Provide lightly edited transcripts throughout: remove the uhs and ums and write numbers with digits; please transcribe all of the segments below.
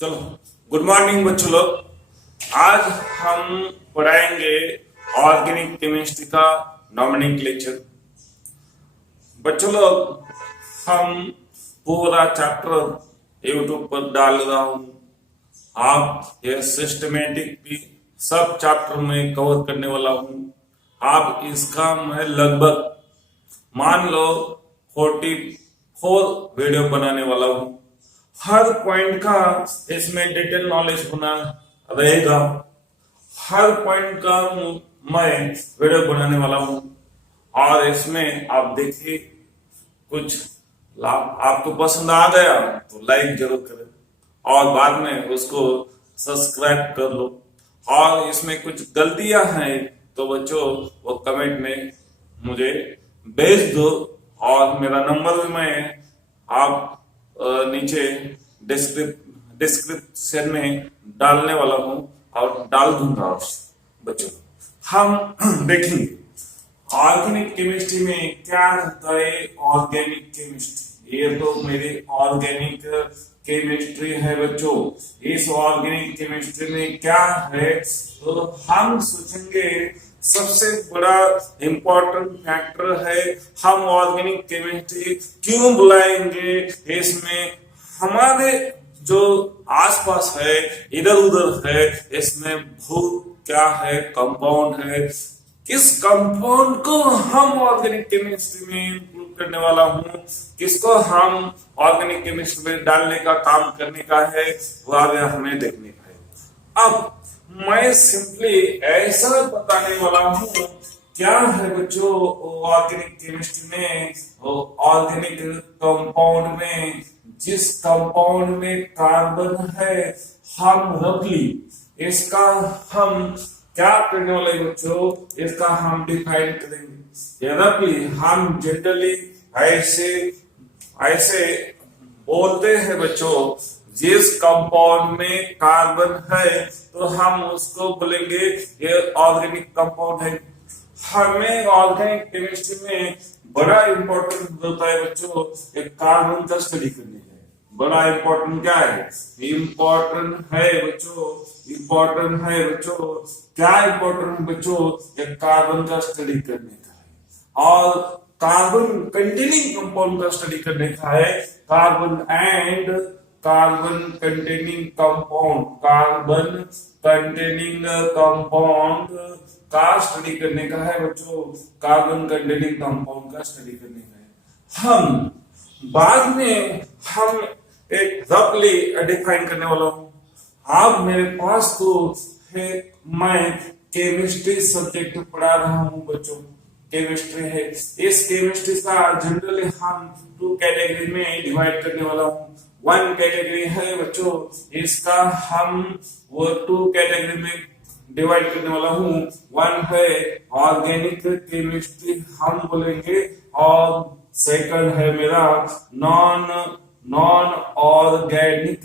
चलो, good morning बच्चों लोग। आज हम पढ़ाएंगे ऑर्गेनिक केमिस्ट्री का नॉमिनोक्लेचर। बच्चों लोग, हम पूरा चैप्टर यूट्यूब पर डाल रहा हूं। आप ये सिस्टमेटिक भी सब चैप्टर में कवर करने वाला हूं। आप इसका मैं लगभग मान लो 44 वीडियो बनाने वाला हूं। हर पॉइंट का इसमें डिटेल नॉलेज होना रहेगा। हर पॉइंट का मैं वीडियो बनाने वाला हूं और इसमें आप देखिए कुछ लाभ आपको पसंद आ गया तो लाइक जरूर करें और बाद में उसको सब्सक्राइब कर लो। और इसमें कुछ गलतियां हैं तो बच्चों वो कमेंट में मुझे भेज दो और मेरा नंबर भी मैं आप नीचे डिस्क्रिप्शन में डालने वाला हूं और डाल दूंगा। बच्चों, हम देखेंगे ऑर्गेनिक केमिस्ट्री में क्या रहता है। ऑर्गेनिक केमिस्ट्री ये तो मेरी ऑर्गेनिक केमिस्ट्री है बच्चों। इस ऑर्गेनिक केमिस्ट्री में क्या है तो हम सोचेंगे सबसे बड़ा इंपॉर्टेंट फैक्टर है हम ऑर्गेनिक केमिस्ट्री क्यों बुलाएंगे। इसमें हमारे जो आसपास है इधर उधर है इसमें भूत क्या है कंपाउंड है। किस कंपाउंड को हम ऑर्गेनिक केमिस्ट्री में इंक्लूड करने वाला हूं, किसको हम ऑर्गेनिक केमिस्ट्री में डालने का काम करने का है वह हमें देखने का है। अब मैं सिंपली ऐसा बताने वाला हूं क्या है बच्चों ऑर्गेनिक केमिस्ट्री में। ऑर्गेनिक कंपाउंड में जिस कंपाउंड में कार्बन है हम रफली इसका हम क्या करने वाले बच्चों, इसका हम डिफाइन करेंगे। रफली हम जनरली ऐसे ऐसे बोलते हैं बच्चों, जिस कंपाउंड में कार्बन है तो हम उसको बोलेंगे ये ऑर्गेनिक कंपाउंड है। हमें ऑर्गेनिक केमिस्ट्री में बड़ा इंपॉर्टेंट होता है बच्चों एक कार्बन का स्टडी करने का। बड़ा इंपॉर्टेंट क्या है, इंपॉर्टेंट है बच्चों, इंपॉर्टेंट है बच्चों। क्या इंपॉर्टेंट बच्चों, एक कार्बन का स्टडी करने का है और कार्बन कंटेनिंग कंपाउंड का स्टडी करने का है। Carbon containing compound, carbon containing compound का स्टडी करने का है बच्चों। कार्बन कंटेनिंग कंपाउंड का स्टडी करने का है। हम बाद में हम एक रफली डिफाइन करने वाला हूं। आप मेरे पास तो है, मैं केमिस्ट्री सब्जेक्ट पढ़ा रहा हूं बच्चों। केमिस्ट्री है, इस केमिस्ट्री का जनरली हम 2 कैटेगरी में डिवाइड करने वाला हूं। 1 कैटेगरी है बच्चों इसका हम वो 2 कैटेगरी में डिवाइड करने वाला हूं। 1 है ऑर्गेनिक केमिस्ट्री हम बोलेंगे और सेकंड है मेरा नॉन ऑर्गेनिक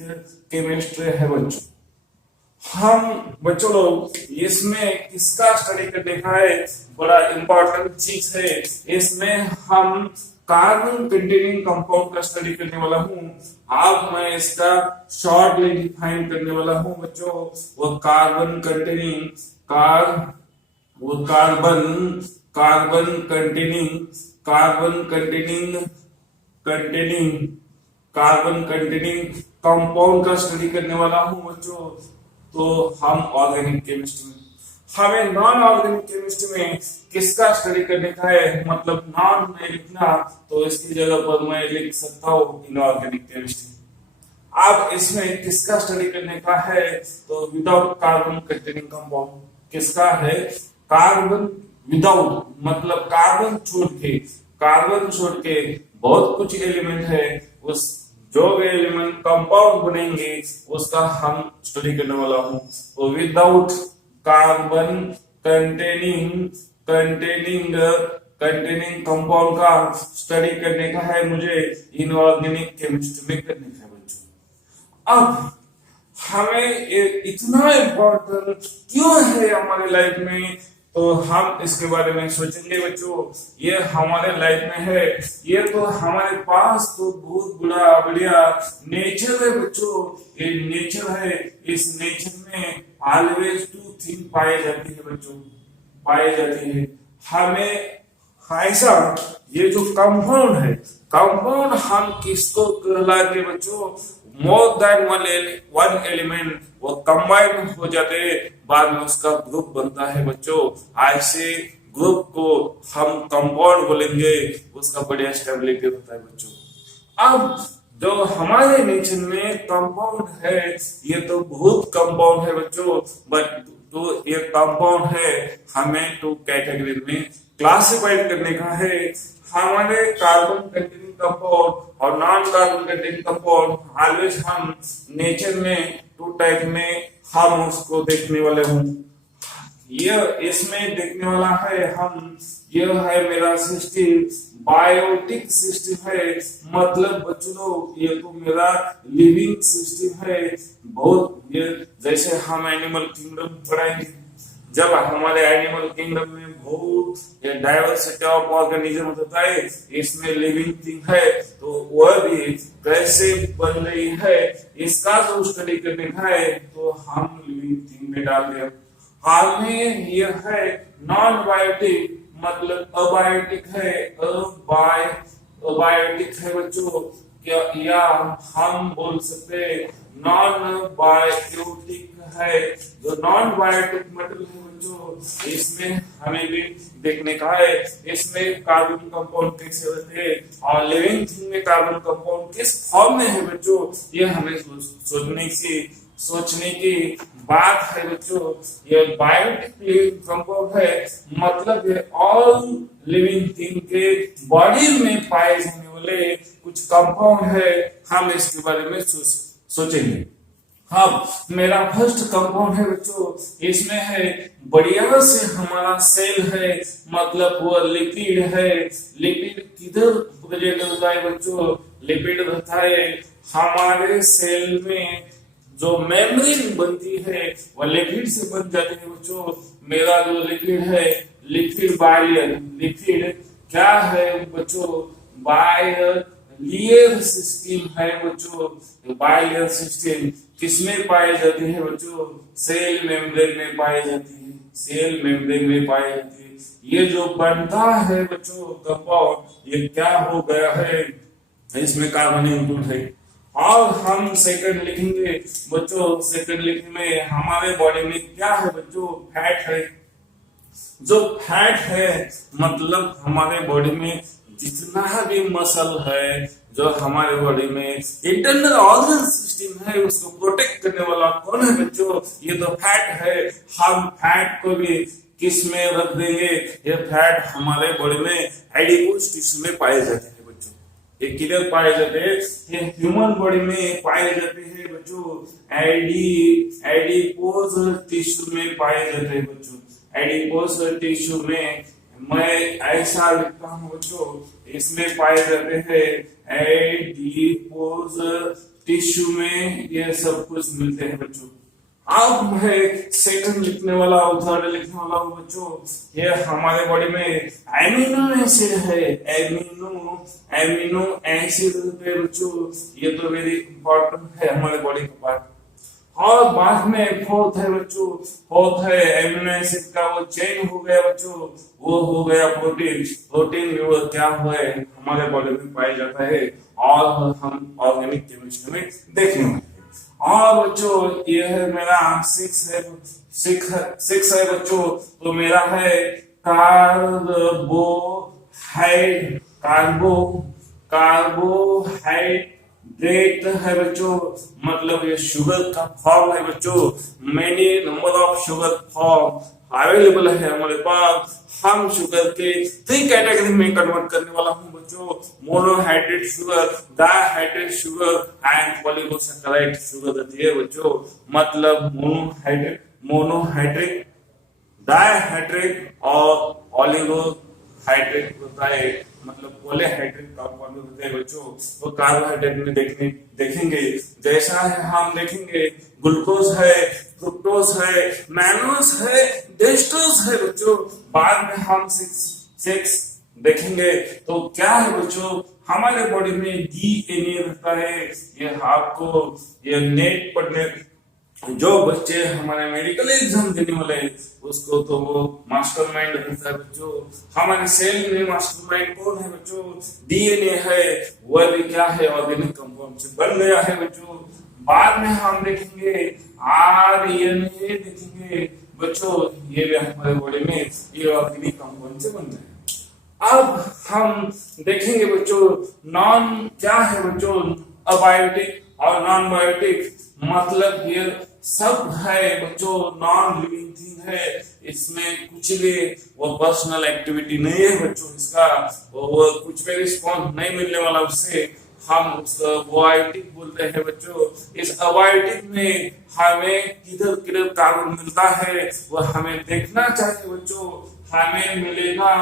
केमिस्ट्री है बच्चों। हम बच्चों लोग इसमें किसका स्टडी करने का है, बड़ा इंपॉर्टेंट चीज है। इसमें हम कार्बन कंटेनिंग कंपाउंड का स्टडी करने वाला हूं। अब मैं इसका शॉर्टली डिफाइन करने वाला हूं बच्चों। वो कार्बन कंटेनिंग कंपाउंड का स्टडी करने वाला हूं बच्चों। तो हम ऑर्गेनिक केमिस्ट्री में, हमें नॉन ऑर्गेनिक केमिस्ट्री में किसका स्टडी करने का है, मतलब नॉन में लिखना तो इसकी जगह पर मैं लिख सकता हूँ इनऑर्गेनिक केमिस्ट्री। अब इसमें किसका स्टडी करने का है तो विदाउट कार्बन कंटेनिंग कंपाउंड। किसका है, कार्बन विदाउट मतलब कार्बन छोड़ के बहुत कुछ एलिमेंट है, उस जो भी एलिमेंट कंपाउंड बनेंगे उसका हम स्टडी करने वाला हूं। तो विदाउट कार्बन कंटेनिंग कंपाउंड का स्टडी करने का है मुझे इनऑर्गेनिक केमिस्ट्री में करने का है बच्चों। अब हमें इतना इम्पोर्टेंट क्यों है हमारे लाइफ में तो हम इसके बारे में सोचेंगे बच्चों। ये हमारे लाइफ में है, ये तो हमारे पास तो बहुत बड़ा बढ़िया नेचर है बच्चों। ये नेचर है, इस नेचर में ऑलवेज टू थिंग पाई जाती है बच्चों, पाई जाती है। हमें ऐसा ये जो कंपाउंड है, कंपाउंड हम किसको कहलाते बच्चों, मोर देन वन एलिमेंट वो कंबाइन हो जाते हैं, बाद में उसका ग्रुप बनता है बच्चों। ऐसे ग्रुप को हम कंपाउंड बोलेंगे, उसका बढ़िया स्टेबिलिटी होता है बच्चों। अब जो हमारे नेचर में कंपाउंड है, ये तो बहुत कंपाउंड है बच्चों, बट तो ये कंपाउंड है, हमें टू कैटेगरी में क्लासिफाइड करने का है। हमारे कार्बन कंटेनिंग कंपाउंड और non carbon containing compound, always हम नेचर में टू टाइप में हम उसको देखने वाले हूँ। ये इसमें देखने वाला है हम, यह है मेरा सिस्टम, बायोटिक सिस्टम है, मतलब बच्चों ये तो मेरा लिविंग सिस्टम है। बहुत ये जैसे हम एनिमल किंगडम पढ़ाएंगे, जब हमारे एनिमल किंगडम में बहुत डाइवर्सिटी ऑफ ऑर्गेनिज्म होता है, इसमें लिविंग थिंग है, तो वह भी कैसे बन रही है इसका जो स्टडी करने का है, तो हम लिविंग थिंग में डाल दिया। हाल में यह है नॉन बायोटिक, मतलब अबायोटिक है, अबायोटिक है बच्चों, क्या या हम बोल सकते नॉन बायोटिक है। जो नॉन बायोटिक मटेरियल है बच्चों, इसमें हमें भी देखने का है, इसमें कार्बन कंपाउंड कैसे होते हैं और लिविंग थिंग में कार्बन कंपाउंड किस फॉर्म में है बच्चों, ये हमें सोचने की बात है बच्चों। ये बायोटिक लिविंग कंपाउंड है, मतलब ये ऑल लिविंग थिंग के बॉडी में पाए जाने वाले कुछ कंपाउंड है, हम इसके बारे में सोचेंगे। हाँ, मेरा फर्स्ट कंपाउंड है बच्चों, इसमें है बढ़िया से हमारा सेल है, मतलब वो लिपिड है। लिपिड किधर प्रेजेंट होता है बच्चों, लिपिड होता है हमारे सेल में, जो मेम्ब्रेन बनती है वह लिपिड से बन जाती है बच्चों। मेरा जो लिपिड है, लिपिड बाइलियर, लिपिड क्या है बच्चों, बाइलियर सिस्टम है बच्चों। बाइलियर सिस्टम किसमें पाई जाती है बच्चों, सेल मेम्ब्रेन में पाई जाती है, सेल मेम्ब्रेन में पाई जाती है। ये जो बनता है बच्चों कंपाउंड, ये क्या हो गया है, इसमें कार्बन इंक्लूड है। और हम सेकंड लिखेंगे बच्चों, सेकंड लिखने में हमारे बॉडी में क्या है बच्चों, फैट है। जो फैट है मतलब हमारे बॉडी में जितना भी मसल है, जो हमारे बॉडी में इंटरनल ऑर्गन सिस्टम है, उसको प्रोटेक्ट करने वाला कौन है बच्चों, ये तो फैट है। हम फैट को भी किस में रख देंगे, ये फैट हमारे बॉडी में एडिपोज टिश्यू में पाए जाते हैं बच्चों। ये किधर पाए जाते हैं, ये ह्यूमन बॉडी में पाए जाते हैं बच्चों, एडिपोज टिश्यू में पाए जाते हैं बच्चों। एडिपोज टिश्यू में मैं ऐसा लिखता हूँ बच्चों, इसमें पाए जाते हैं एडिपोज टिश्यू में, ये सब कुछ मिलते हैं बच्चों। अब मैं सेकंड लिखने वाला हूँ, थर्ड लिखने वाला हूँ बच्चों, ये हमारे बॉडी में एमिनो एसिड है, एमिनो एसिड है बच्चों। ये तो वेरी इंपॉर्टेंट है हमारे बॉडी का पार्ट। और बाद में फोर्थ है बच्चों, फोर्थ है एमिनो एसिड का वो चेन हो गया बच्चों, वो हो गया प्रोटीन। प्रोटीन भी वो क्या हुआ है हमारे बॉडी में पाया जाता है, और हम ऑर्गेनिक केमिस्ट्री में देखेंगे। और बच्चों ये है मेरा सिक्स है बच्चों, तो मेरा है कार्बोहाइड्रेट है बच्चों, मतलब ये शुगर का फॉर्म है बच्चों। Many number of sugar form available है हमारे पास। हम शुगर के 3 कैटेगरी में कन्वर्ट करने वाला हूँ बच्चों, monohydrate sugar, dihydrate sugar and polysaccharide sugar रहती है बच्चों। मतलब मोनोहाइड्रेट, डाइहाइड्रेट और ऑलिगोहाइड्रेट होता है। मतलब पॉलीहाइड्रेट कंपाउंड होते हैं बच्चों, वो कार्बोहाइड्रेट में देखेंगे। जैसा है हम देखेंगे ग्लूकोज है, फ्रुक्टोज है, मैनोज है, डेस्टोज है बच्चों। बाद में हम सिक्स देखेंगे तो क्या है बच्चों, हमारे बॉडी में डीएनए रहता है। ये आपको ये नेट पढ़ने जो बच्चे हमारे मेडिकल एग्जाम देने वाले हैं उसको तो वो मास्टरमाइंड रहता है बच्चों। हमारे सेल में मास्टरमाइंड कौन है बच्चों, डीएनए है। वह भी क्या है, ऑर्गेनिक कंपाउंड से बन गया है बच्चों। बाद में हम देखेंगे आरएनए देखेंगे बच्चों, ये भी हमारे बॉडी में ये ऑर्गेनिक कंपाउंड से बन गया है। अब हम देखेंगे बच्चों नॉन क्या है बच्चों, अबायोटिक और नॉन बायोटिक, मतलब ये सब है बच्चों नॉन लिविंग थिंग है। इसमें कुछ भी वो पर्सनल एक्टिविटी नहीं है बच्चों, इसका वो कुछ भी रिस्पॉन्स नहीं मिलने वाला उससे, हम उसको अबायोटिक बोलते हैं बच्चों। इस अबायोटिक में हमें किधर किधर कार्बन मिलता है वो हमें देखना चाहिए बच्चों। हमें मिलेगा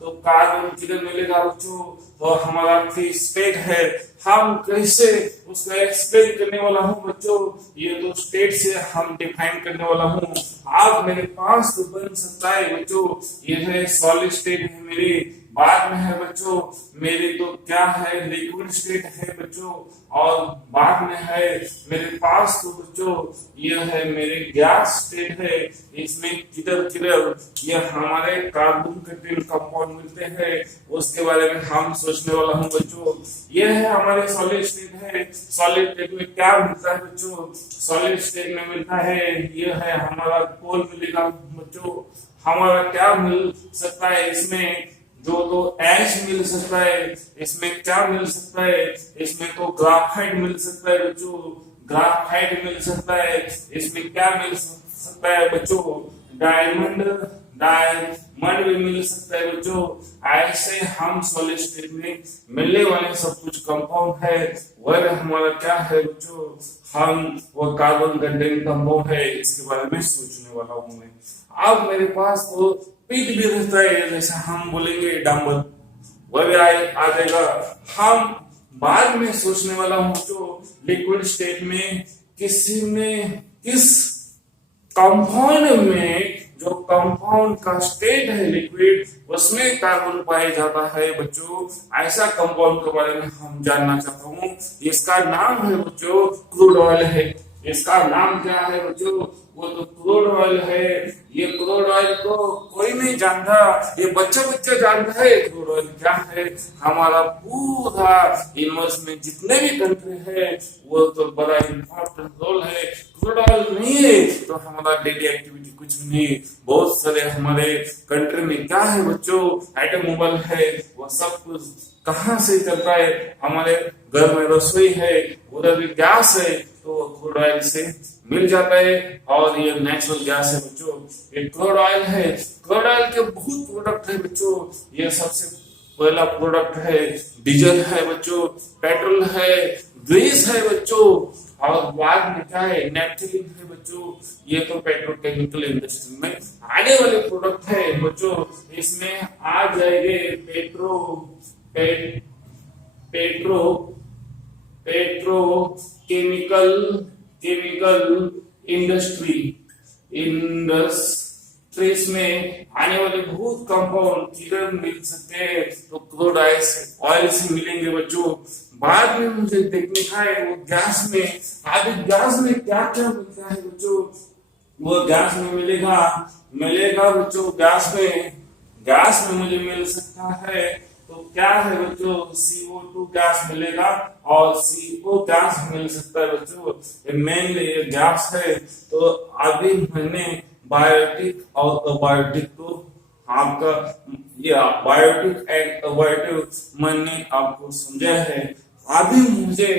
तो कार्बन किधर मिलेगा बच्चों, तो हमारा थ्री स्टेट है। हम कैसे उसका एक्सप्लेन करने वाला हूँ बच्चों, ये तो स्टेट से हम डिफाइन करने वाला हूँ। आप मेरे पास तो बन सकता है बच्चों, ये है सॉलिड स्टेट है मेरी। बाद में है बच्चों मेरी तो क्या है, लिक्विड स्टेट है बच्चों। और बाद में है मेरे पास तो बच्चों ये है मेरे गैस स्टेट है। इसमें किधर किधर ये हमारे कार्बन कंटेंट कंपाउंड मिलते हैं, उसके बारे में हम सोचने वाला हूँ बच्चों। ये है हमारे सॉलिड स्टेट है। सॉलिड स्टेट में क्या मिलता है बच्चों, सॉलिड स्टेट में मिलता है ये है हमारा कोल मिलेगा बच्चों। हमारा क्या मिल सकता है इसमें, जो तो ऐश मिल सकता है। इसमें क्या मिल सकता है, इसमें तो ग्राफाइट मिल सकता है बच्चों, ग्राफाइट मिल सकता है। इसमें क्या मिल सकता है बच्चों, डायमंड भी मिल सकता है बच्चों। ऐसे हम सॉलिड स्टेट में मिलने वाले सब कुछ कंपाउंड है वह हमारा क्या है बच्चों, हम वो कार्बन कंटेंट कंपाउंड है, इसके बारे में सोचने वाला हूं मैं। अब मेरे पास तो पीठ भी रहता है, जैसे हम बोलेंगे डंबल, वह भी आ जाएगा। हम बाद में सोचने वाला हूं जो लिक्विड स्टेट में किस कंपाउंड में, जो कंपाउंड का स्टेट है लिक्विड उसमें कार्बन पाया जाता है बच्चों। ऐसा कंपाउंड के बारे में हम जानना चाहता हूँ। इसका नाम है बच्चों क्रूड ऑयल है। इसका नाम क्या है बच्चों, वो तो क्रूड ऑयल है। ये क्रूड ऑयल को कोई नहीं जानता, ये बच्चा जानता है क्रूड ऑयल क्या है। हमारा पूरा यूनिवर्स में जितने भी कंट्री है वो तो बड़ा इम्पोर्टेंट रोल है। क्रूड ऑयल नहीं है तो हमारा डेली एक्टिविटी कुछ भी नहीं। बहुत सारे हमारे कंट्री में क्या है बच्चों, ऑटोमोबाइल है, वो सब कुछ कहाँ से चलता है, हमारे घर में रसोई है, उधर भी गैस है, तो क्रूड ऑयल से मिल जाता है। और ये नेचुरल गैस है बच्चों, ये क्रूड ऑयल है। क्रूड ऑयल के बहुत प्रोडक्ट है बच्चों। ये सबसे पहला प्रोडक्ट है डीजल है बच्चों, पेट्रोल है, ग्रीस है बच्चों, और बाद में क्या है नेफ्थलीन है बच्चों। ये तो पेट्रोकेमिकल इंडस्ट्री में आने वाले प्रोडक्ट है बच्चों। इसमें आ जाएंगे केमिकल इंडस्ट्रीज में आने वाले बहुत कंपाउंड किधर मिल सकते हैं, तो क्रूड ऑयल से मिलेंगे बच्चों। बाद में मुझे देखने का है वो गैस में, अभी गैस में क्या क्या मिलता है बच्चों, वो गैस में मिलेगा बच्चों। गैस में मुझे मिल सकता है तो क्या है बच्चों, CO2 गैस मिलेगा और CO गैस मिल सकता है बच्चों। ये मेनली ये गैस है। तो अभी मैंने बायोटिक और अबायोटिक को आपका ये बायोटिक एंड अबायोटिक मैंने आपको समझा है। अभी मुझे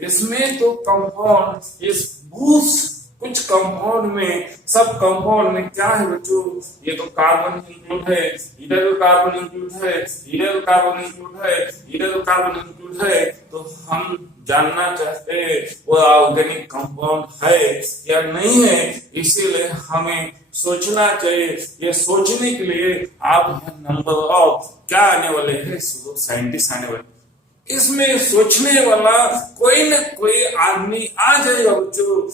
इसमें तो कंपाउंड इस बूस्ट कुछ कुछ कंपाउंड में, सब कंपाउंड में क्या है बच्चों, ये तो कार्बन इंक्लूड है, इधर तो कार्बन इंक्लूड है, इधर तो कार्बन इंक्लूड है, इधर तो कार्बन इंक्लूड है, तो हम जानना चाहते हैं वो ऑर्गेनिक कंपाउंड है या नहीं है, इसीलिए हमें सोचना चाहिए। ये सोचने के लिए आप नंबर ऑफ क्या आने वाले हैं, साइंटिस्ट आने वाले, इसमें सोचने वाला कोई न कोई आदमी आ जाएगा बच्चों।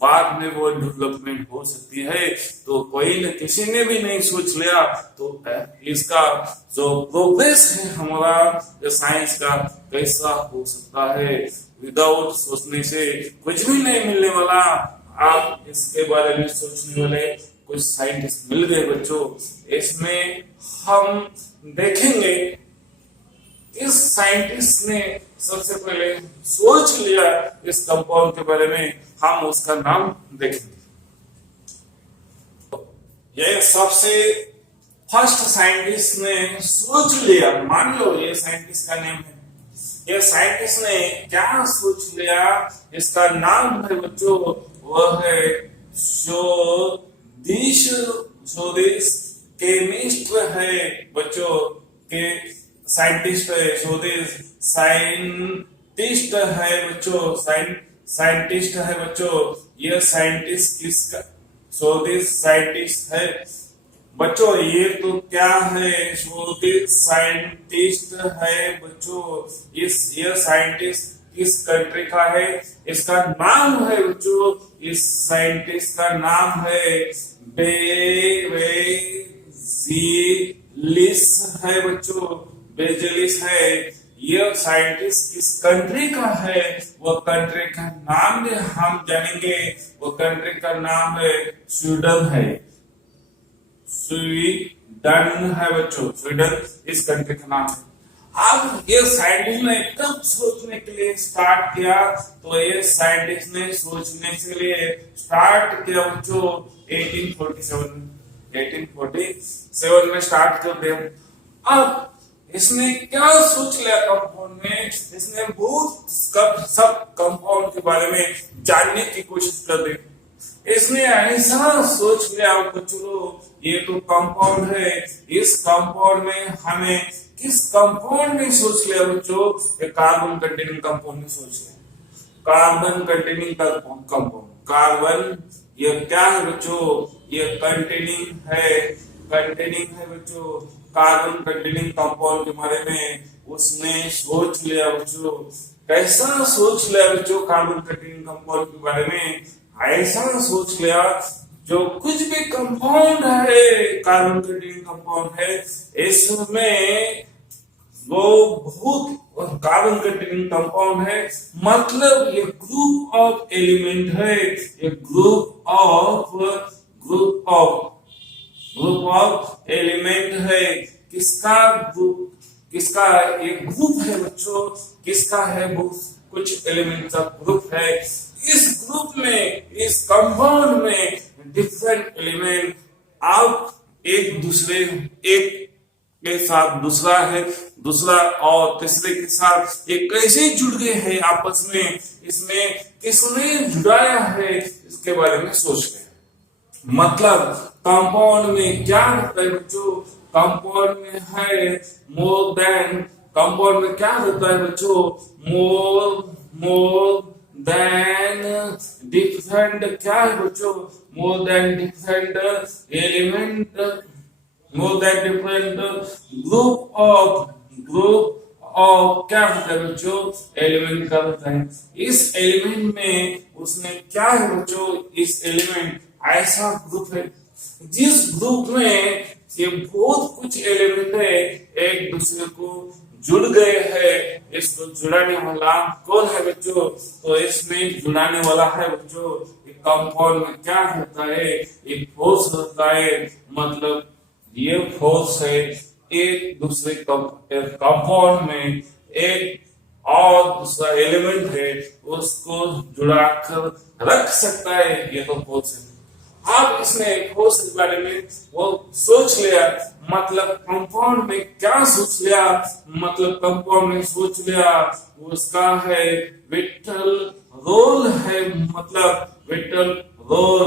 बाद में वो डेवलपमेंट हो सकती है, तो कोई न किसी ने भी नहीं सोच लिया तो इसका जो प्रोग्रेस है हमारा जो साइंस का कैसा हो सकता है। विदाउट सोचने से कुछ भी नहीं मिलने वाला। आप इसके बारे में सोचने वाले कुछ साइंटिस्ट मिल गए बच्चों। इसमें हम देखेंगे इस साइंटिस्ट ने सबसे पहले सोच लिया इस कंपाउंड के बारे में, हम उसका नाम देखेंगे। ये सबसे फर्स्ट साइंटिस्ट ने सोच लिया, मान लो ये साइंटिस्ट का नेम है, ये साइंटिस्ट ने क्या सोच लिया, इसका नाम है बच्चों, वह है स्वदेश केमिस्ट है बच्चों, के साइंटिस्ट है, स्वदेश साइंटिस्ट है बच्चों, साइंटिस्ट है बच्चों। ये साइंटिस्ट किसका, स्वदेश साइंटिस्ट है बच्चों। ये तो क्या है, स्वदेश साइंटिस्ट है बच्चों। ये साइंटिस्ट किस कंट्री का है, इसका नाम है बच्चों, इस साइंटिस्ट का नाम है बेज़ेलिस है बच्चों, बेज़ेलिस है। ये साइंटिस्ट किस कंट्री का है, वो कंट्री का नाम भी हम जानेंगे। वो कंट्री का नाम है स्वीडन है, स्वीडन है बच्चों, स्वीडन इस कंट्री का नाम है। अब ये साइंटिस्ट ने कब सोचने के लिए स्टार्ट किया, तो ये साइंटिस्ट ने सोचने के लिए स्टार्ट किया बच्चों 1847 में स्टार्ट कर दिया। अब इसने क्या सोच लिया कंपाउंड में, इसने बहुत सब कंपाउंड के बारे में जानने की कोशिश कर दी। इसने ऐसा सोच लिया चलो ये तो कंपाउंड है, इस कंपाउंड में हमें किस कंपाउंड में सोच लिया बच्चों, कार्बन कंटेनिंग कंपाउंड में सोच लिया। कार्बन कंटेनिंग कंपाउंड, कार्बन ये क्या है बच्चों, ये कंटेनिंग है बच्चों, कार्बन कंटेनिंग कंपाउंड के बारे में उसने सोच लिया बच्चों। कैसा सोच लिया बच्चों, कार्बन कंटेनिंग कंपाउंड के बारे में ऐसा सोच लिया जो कुछ भी कंपाउंड है, कार्बन कंटेनिंग कंपाउंड है, इसमें वो बहुत कार्बन कंटेनिंग कंपाउंड है, मतलब ये ग्रुप ऑफ एलिमेंट है, ये ग्रुप ऑफ एलिमेंट है। किसका ग्रुप, किसका ये ग्रुप है बच्चों, किसका है, वो कुछ एलिमेंट का ग्रुप है। इस ग्रुप में, इस कंपाउंड में डिफरेंट एलिमेंट आप एक दूसरे, एक के साथ दूसरा है, दूसरा और तीसरे के साथ ये कैसे जुड़ गए हैं आपस में, इसमें किसने जुड़ाया है, इसके बारे में सोच रहे हैं। मतलब कंपाउंड में क्या होता है बच्चों, कंपाउंड में है मोर देन, कंपाउंड में क्या होता है बच्चों, मोर देन डिफरेंट, क्या है बच्चों, more than different element, more than different group of क्या होता है बच्चों, एलिमेंट का होता है। इस एलिमेंट में उसने क्या है बच्चों, इस एलिमेंट ऐसा ग्रुप है जिस ग्रुप में ये बहुत कुछ एलिमेंट है एक दूसरे को जुड़ गए हैं। इसको जुड़ाने वाला कौन है बच्चों, तो इसमें जुड़ाने वाला है बच्चों, कंपाउंड में क्या होता है, एक फोर्स होता है, मतलब ये फोर्स है एक दूसरे कंपाउंड में एक और दूसरा एलिमेंट है उसको जुड़ाकर रख सकता है, ये तो फोर्स है। अब इसने फोर्स के बारे में वो सोच लिया, मतलब कंपाउंड में क्या सोच लिया, मतलब कंपाउंड में सोच लिया उसका है विटल रोल है, मतलब विटल रोल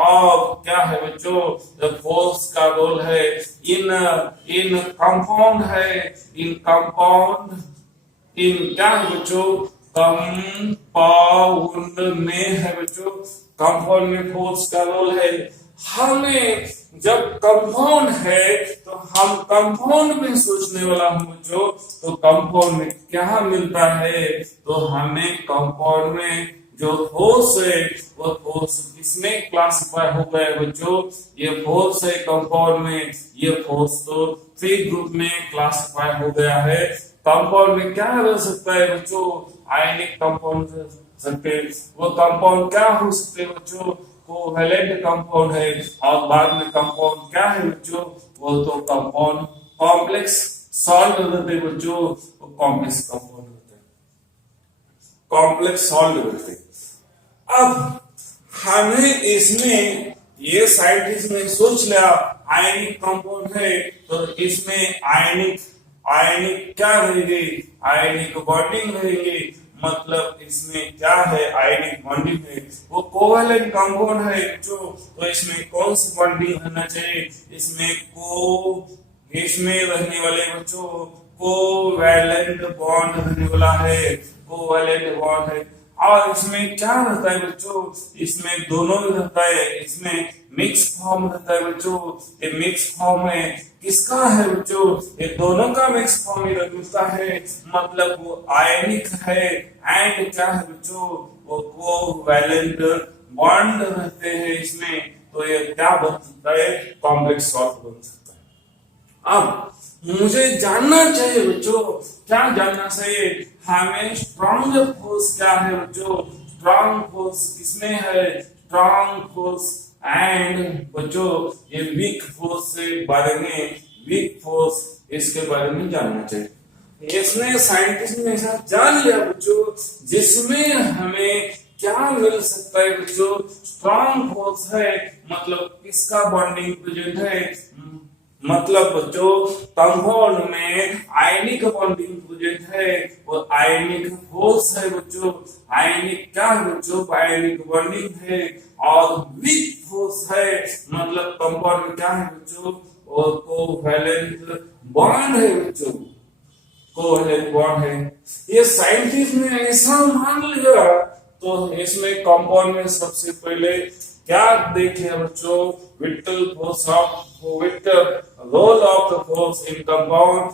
ऑफ क्या है बच्चों, द फोर्स का रोल है इन इन कंपाउंड है, इन कंपाउंड, इन क्या है बच्चों, कंपाउंड में है बच्चों, कंपाउंड में फोर्स का रोल है। हमें जब कंपाउंड है तो हम कंपाउंड में सोचने वाला हूं बच्चों, तो कंपाउंड में क्या मिलता है, तो हमें कंपाउंड में जो फोर्स है वो फोर्स किसमें क्लासिफाई हो गया है बच्चों, ये फोर्स है कंपाउंड में, ये फोर्स तो 3 ग्रुप में क्लासिफाई हो गया है। कंपाउंड में क्या रह सकता है बच्चों, आयनिक कंपाउंड सकते, वो कंपाउंड क्या हो सकते हैं बच्चों, कोवैलेंट कंपाउंड है। और बाद में कंपाउंड क्या है बच्चों, वो तो कंपाउंड कॉम्प्लेक्स सॉल्ट होते हैं बच्चों, वो कॉम्प्लेक्स कंपाउंड होते हैं, कॉम्प्लेक्स सॉल्ट होते हैं। अब हमें इसमें ये साइंटिस्ट ने सोच लिया आयनिक कंपाउंड है, तो इसमें आयनिक आयनिक क्या रहेंगे, आयनिक बॉन्डिंग रहेंगे, मतलब इसमें क्या है, आयनिक बॉन्डिंग है, वो कोवैलेंट कंपाउंड है जो, तो इसमें कौन सी बॉन्डिंग रहना चाहिए, इसमें रहने वाले बच्चों कोवैलेंट बॉन्ड रहने वाला है, कोवैलेंट बॉन्ड है। और इसमें क्या रहता है बच्चों, इसमें दोनों ही रहता है, इसमें मिक्स फॉर्म रहता है बच्चों, ये मिक्स फॉर्म है किसका है बच्चों, ये दोनों का मिक्स फॉर्म ही रहता है, मतलब वो आयनिक है एंड क्या है बच्चों, वो कोवैलेंट बॉन्ड रहते हैं इसमें, तो ये क्या बन सकता है, कॉम्प्लेक्स सॉल्ट बन सकता है। अब मुझे जानना चाहिए बच्चों, क्या जानना चाहिए, हमें स्ट्रॉन्ग फोर्स क्या है बच्चों, स्ट्रॉन्ग फोर्स किसमें है, स्ट्रॉन्ग फोर्स एंड बच्चों ये वीक फोर्स से बारे में, वीक फोर्स इसके बारे में जानना चाहिए। इसने साइंटिस्ट ने ऐसा जान लिया बच्चों, जिसमें हमें क्या मिल सकता है बच्चों, स्ट्रॉन्ग फोर्स है, मतलब किसका बॉन्डिंग प्रेजेंट है, मतलब बच्चों कंपाउंड में आयनिक बॉन्डिंग प्रेजेंट है, और आयनिक फोर्स है बच्चों, आयनिक क्या है बच्चों, आयनिक बॉन्डिंग है, और वीक फोर्स है, मतलब कंपाउंड में क्या है बच्चों, और कोवैलेंट बॉन्ड है बच्चों, कोवैलेंट बॉन्ड है। ये साइंटिस्ट ने ऐसा मान लिया, तो इसमें कंपाउंड में सबसे पहले क्या देखे बच्चों, vital force of vital role of the force in compound.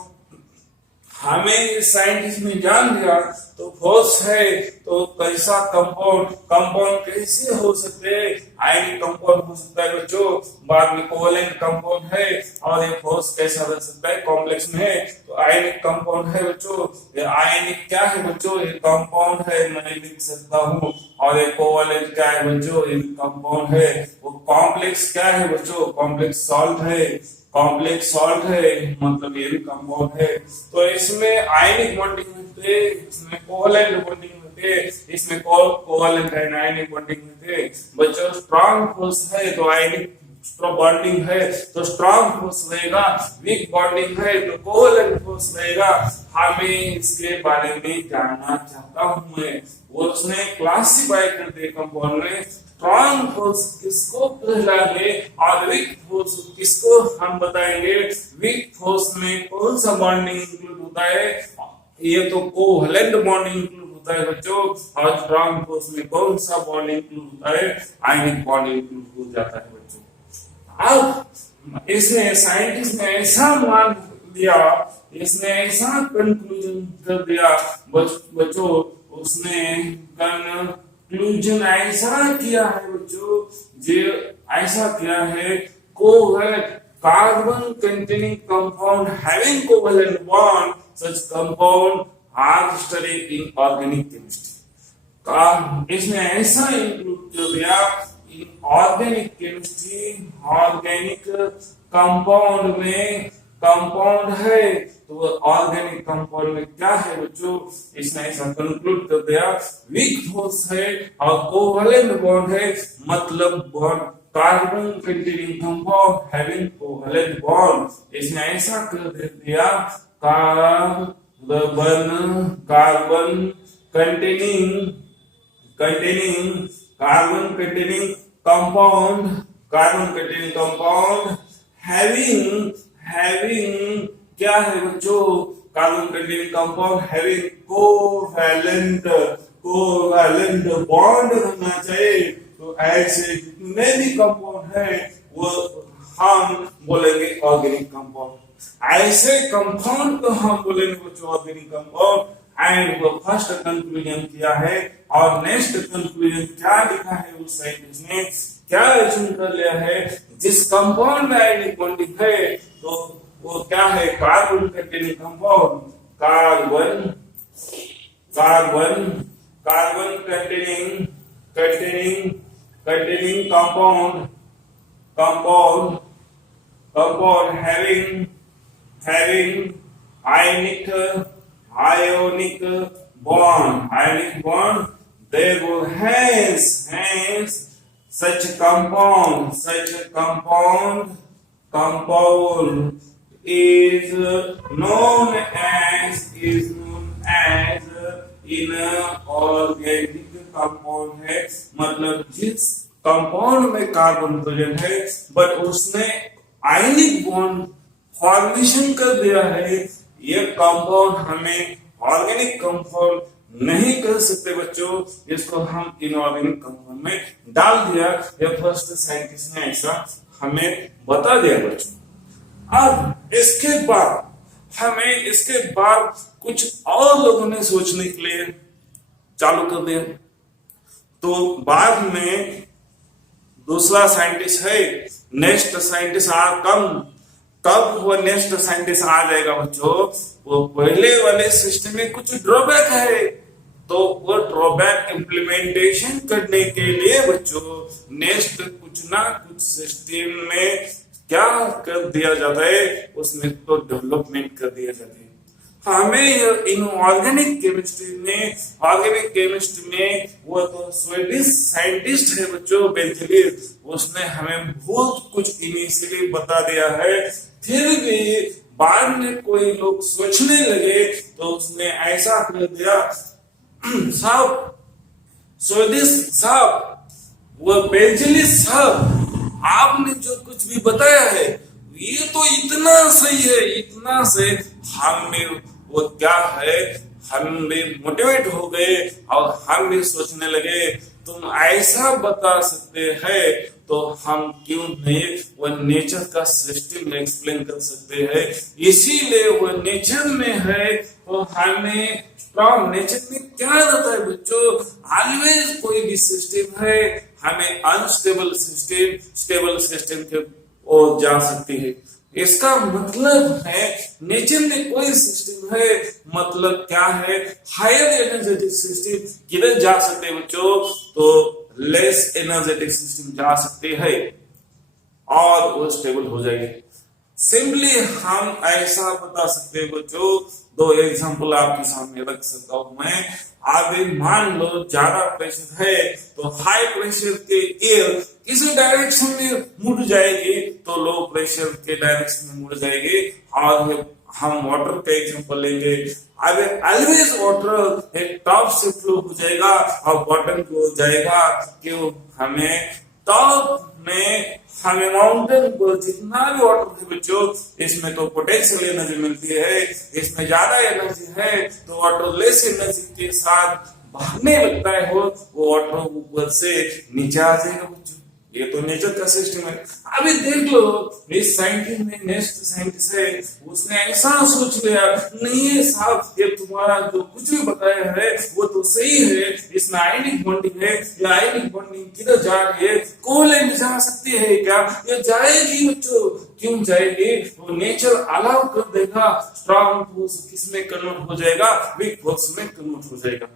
हमें साइंटिस्ट ने जान लिया तो फोर्स है, तो कैसा कंपाउंड, कंपाउंड कैसे हो सकते हैं, आयनिक कंपाउंड हो सकता है बच्चों, बाद में कोवैलेंट कंपाउंड है, और ये फोर्स कैसा रह सकता है, कॉम्प्लेक्स में है, तो आयनिक कंपाउंड है बच्चों, ये आयनिक क्या है बच्चों, ये कंपाउंड है, मैं लिख सकता हूँ, और ये कोवैलेंट क्या है बच्चों, ये कंपाउंड है, वो कॉम्प्लेक्स क्या है बच्चों, कॉम्प्लेक्स सॉल्ट है, कॉम्प्लेक्स सॉल्ट है, मतलब ये भी कंपाउंड है। तो इसमें आयनिक बॉन्डिंग होते, इसमें कोवैलेंट बॉन्डिंग होते, इसमें कोवैलेंट एंड आयनिक बॉन्डिंग होते बच्चों। स्ट्रॉन्ग फोर्स है तो आयनिक बॉन्डिंग है तो स्ट्रॉन्ग फोर्स रहेगा, वीक बॉन्डिंग है तो कोवैलेंट फोर्स रहेगा। हमें इसके बारे में जानना चाहता हूं मैं, वो उसने क्लासिफाई कर दिया कंपाउंड में, स्ट्रॉन्ग फोर्स किसको कहलाएंगे और वीक फोर्स किसको हम बताएंगे। वीक फोर्स में कौन सा बॉन्डिंग इंक्लूड होता है, ये तो कोवैलेंट बॉन्डिंग इंक्लूड होता है बच्चों, और स्ट्रॉन्ग फोर्स में कौन सा बॉन्डिंग इंक्लूड होता है, आयनिक बॉन्डिंग इंक्लूड हो जाता है बच्चों। अब इसने साइंटिस्ट ने ऐसा मान लिया, इसने ऐसा कंक्लूजन कर दिया बच्चों, उसने कंक्लूजन ऐसा किया है बच्चों, जो ऐसा किया है, covalent carbon containing compound having covalent bond such compound are studied in organic chemistry. इसने ऐसा इंक्लूड कर दिया in organic chemistry, organic compound में, कंपाउंड है तो ऑर्गेनिक कंपाउंड में क्या है बच्चों, इसने ऐसा कंक्लूड कर दिया, वीक फोर्स है और कोवैलेंट बॉन्ड है, मतलब bond carbon containing compound having covalent bond, इसने ऐसा कर दिया, carbon containing compound, carbon containing compound having क्या है बच्चों, carbon containing compound having covalent bond रहना चाहिए। तो ऐसे जितने भी कंपाउंड है वो हम बोलेंगे ऑर्गेनिक कंपाउंड। ऐसे कंपाउंड को हम बोलेंगे बच्चों ऑर्गेनिक कंपाउंड। एंड वो फर्स्ट कंक्लूजन किया है और नेक्स्ट कंक्लूजन क्या लिखा है उस साइंटिस्ट ने, क्या एज्यूम कर लिया है, जिस कंपाउंड में आयनिक बॉन्डिंग है तो वो क्या है, carbon containing compound, carbon containing compound having ionic bond, therefore hence such compound is known as inorganic compound है। मतलब जिस कंपाउंड में कार्बन प्रेजेंट है बट उसने आयनिक बॉन्ड फॉर्मेशन कर दिया है, ये कंपाउंड हमें ऑर्गेनिक कंपाउंड नहीं कर सकते बच्चों, इसको हम इनऑर्गेनिक कंपाउंड में डाल दिया। ये फर्स्ट साइंटिस्ट ने ऐसा हमें बता दिया बच्चों। अब इसके बाद कुछ और लोगों ने सोचने के लिए चालू कर दिया। तो बाद में दूसरा साइंटिस्ट है, नेक्स्ट साइंटिस्ट कब वो नेक्स्ट साइंटिस्ट आ जाएगा बच्चों, वो पहले वाले सिस्टम में कुछ ड्रॉबैक है, तो वो ड्रॉबैक इम्प्लीमेंटेशन करने के लिए बच्चों नेक्स्ट कुछ ना कुछ सिस्टम में क्या कर दिया जाता है, उसमें तो डेवलपमेंट कर दिया जाता है। हमें इन ऑर्गेनिक केमिस्ट्री में वो तो स्वीडिश साइंटिस्ट है बच्चों बेंजलिन, उसने हमें बहुत कुछ इनिशियली बता दिया है। फिर भी बाद में कोई लोग सोचने लगे तो उसने ऐसा कर दिया, साहब वो बेंजलिन साहब, आपने जो कुछ भी बताया है ये तो इतना सही है, इतना से हमें वो क्या है, हम भी मोटिवेट हो गए और हम भी सोचने लगे तुम ऐसा बता सकते हैं तो हम क्यों नहीं वो नेचर का सिस्टम में एक्सप्लेन कर सकते हैं। इसीलिए वो नेचर में है तो हमें फ्रॉम नेचर में क्या रहता है बच्चों, ऑलवेज कोई भी सिस्टम है हमें अनस्टेबल सिस्टम स्टेबल सिस्टम के ओर जा सकती है। इसका मतलब है नेचर में कोई सिस्टम है, मतलब क्या है, हायर एनर्जेटिक सिस्टम किधर जा सकते हैं बच्चों, तो लेस एनर्जेटिक सिस्टम जा सकते हैं और वो स्टेबल हो जाएगी। सिंपली हम ऐसा बता सकते हैं बच्चों, दो एग्जांपल आपके सामने रख सकता हूं मैं। अभी मान लो ज्यादा प्रेशर है तो हाई प्रेशर के एयर किसी डायरेक्शन में मुड़ जाएगी तो लो प्रेशर के डायरेक्शन में मुड़ जाएगी। और हम वाटर का एग्जांपल लेंगे, अब ऑलवेज वाटर एक टॉप से फ्लो हो जाएगा और बॉटम को जाएगा, क्यों, हमें टॉप में हमें माउंटेन को जितना भी वाटर है बच्चों इसमें तो पोटेंशियल एनर्जी मिलती है, इसमें ज्यादा एनर्जी है तो वाटर लेस एनर्जी के साथ भागने लगता है, वो वाटर ऊपर से नीचे आ जाएगा बच्चों। ये तो नेचर का सिस्टम है। अभी देख लो इस साइंटिस्ट ने, नेक्स्ट साइंटिस्ट है, उसने ऐसा सोच लिया नहीं साहब ये तुम्हारा जो कुछ भी बताया है वो तो सही है, इसमें आयनिक बॉन्डिंग है, ये आयनिक बॉन्डिंग किधर जा रही है, कोवैलेंट जा सकती है क्या, ये जाएगी बच्चों, क्यों जाएगी, वो नेचर अलाउ कर देगा, स्ट्रॉन्ग फोर्स किसमें कन्वर्ट हो जाएगा, वीक फोर्स में कन्वर्ट हो जाएगा।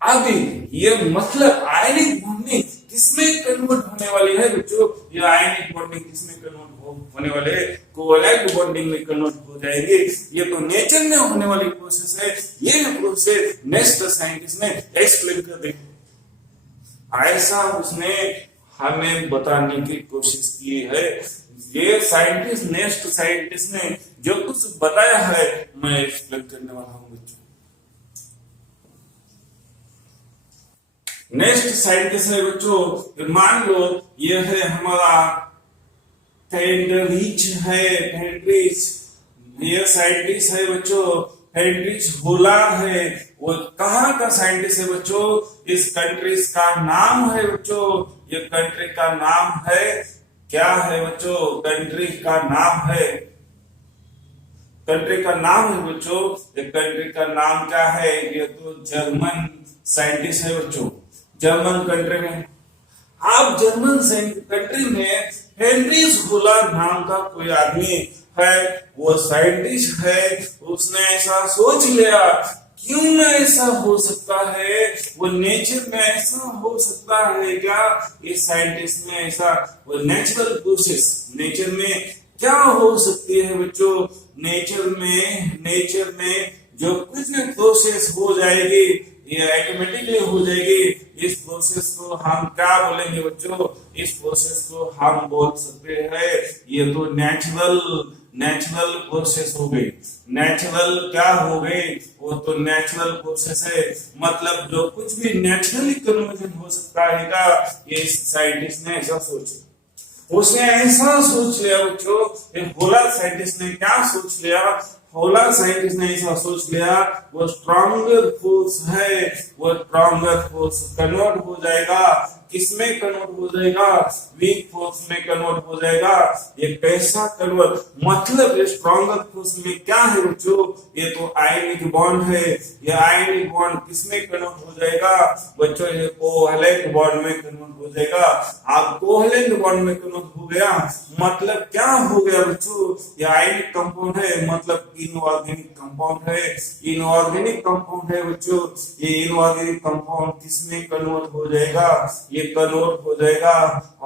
अभी ये मतलब आयनिक बॉन्डिंग किसमें कन्वर्ट होने वाली है बच्चों, ये आयनिक बॉन्डिंग किसमें कन्वर्ट होने वाले है, कोवैलेंट बॉन्डिंग में कन्वर्ट हो जाएगी। ये तो नेचर में होने वाली प्रोसेस है, ये प्रोसेस नेक्स्ट साइंटिस्ट ने एक्सप्लेन कर दी। ऐसा उसने हमें बताने की कोशिश की है। ये साइंटिस्ट, नेक्स्ट साइंटिस्ट ने जो कुछ बताया है मैं एक्सप्लेन करने वाला हूँ बच्चों। नेक्स्ट साइंटिस्ट है बच्चों, मान लो ये है हमारा फेडरिच है, फेडरिच। ये साइंटिस्ट है बच्चों, फेडरिच होलार है। वो कहाँ का साइंटिस्ट है बच्चों? इस कंट्रीज का नाम है बच्चों, ये कंट्री का नाम है, क्या है बच्चों? कंट्री का नाम है, कंट्री का नाम है बच्चों, ये कंट्री का नाम क्या है? ये तो जर्मन साइंटिस्ट है बच्चों, जर्मन कंट्री में। आप जर्मन कंट्री में हेनरीज होलार नाम का कोई आदमी है, वो साइंटिस्ट है, उसने ऐसा सोच लिया, क्यों ना ऐसा हो सकता है? वो नेचर में ऐसा हो सकता है क्या? ये साइंटिस्ट ने ऐसा, वो नेचुरल प्रोसेस, नेचर में क्या हो सकती है बच्चों? नेचर में जो कुछ भी प्रोसेस हो जाएगी, ये ऑटोमेटिकली हो जाएगी। इस प्रोसेस को हम क्या बोलेंगे बच्चों? इस प्रोसेस को हम बोल सकते हैं, ये तो नेचुरल प्रोसेस हो गई। नेचुरल क्या हो गई? वो तो नेचुरल प्रोसेस है, मतलब जो कुछ भी नेचुरली कन्वर्जन हो सकता है का, ये साइंटिस्ट ने ऐसा सोचा। उसने ऐसा सोच लिया बच्चों, होलार साइंटिस्ट ने क्या सोच लिया? होलार साइंटिस्ट ने ऐसा सोच लिया, वो स्ट्रॉन्गर फोर्स है, वो स्ट्रॉन्गर फोर्स कन्वर्ट हो जाएगा, किसमें कन्वर्ट हो जाएगा? वीक फोर्स में कन्वर्ट हो जाएगा। ये कैसा कन्वर्ट? मतलब स्ट्रॉन्गर फोर्स में क्या है बच्चों? ये तो आयनिक बॉन्ड है, ये आयनिक बॉन्ड किसमें कन्वर्ट हो जाएगा बच्चों? ये कोवैलेंट बॉन्ड में कन्वर्ट हो जाएगा। आप कोवैलेंट बॉन्ड में कन्वर्ट हो गया, मतलब क्या हो गया बच्चों? ये आयनिक कंपाउंड है, मतलब इनऑर्गेनिक कंपाउंड है, इनऑर्गेनिक कंपाउंड है बच्चों। ये इनऑर्गेनिक कंपाउंड किसमें कन्वर्ट हो जाएगा? ये कन्वर्ट हो जाएगा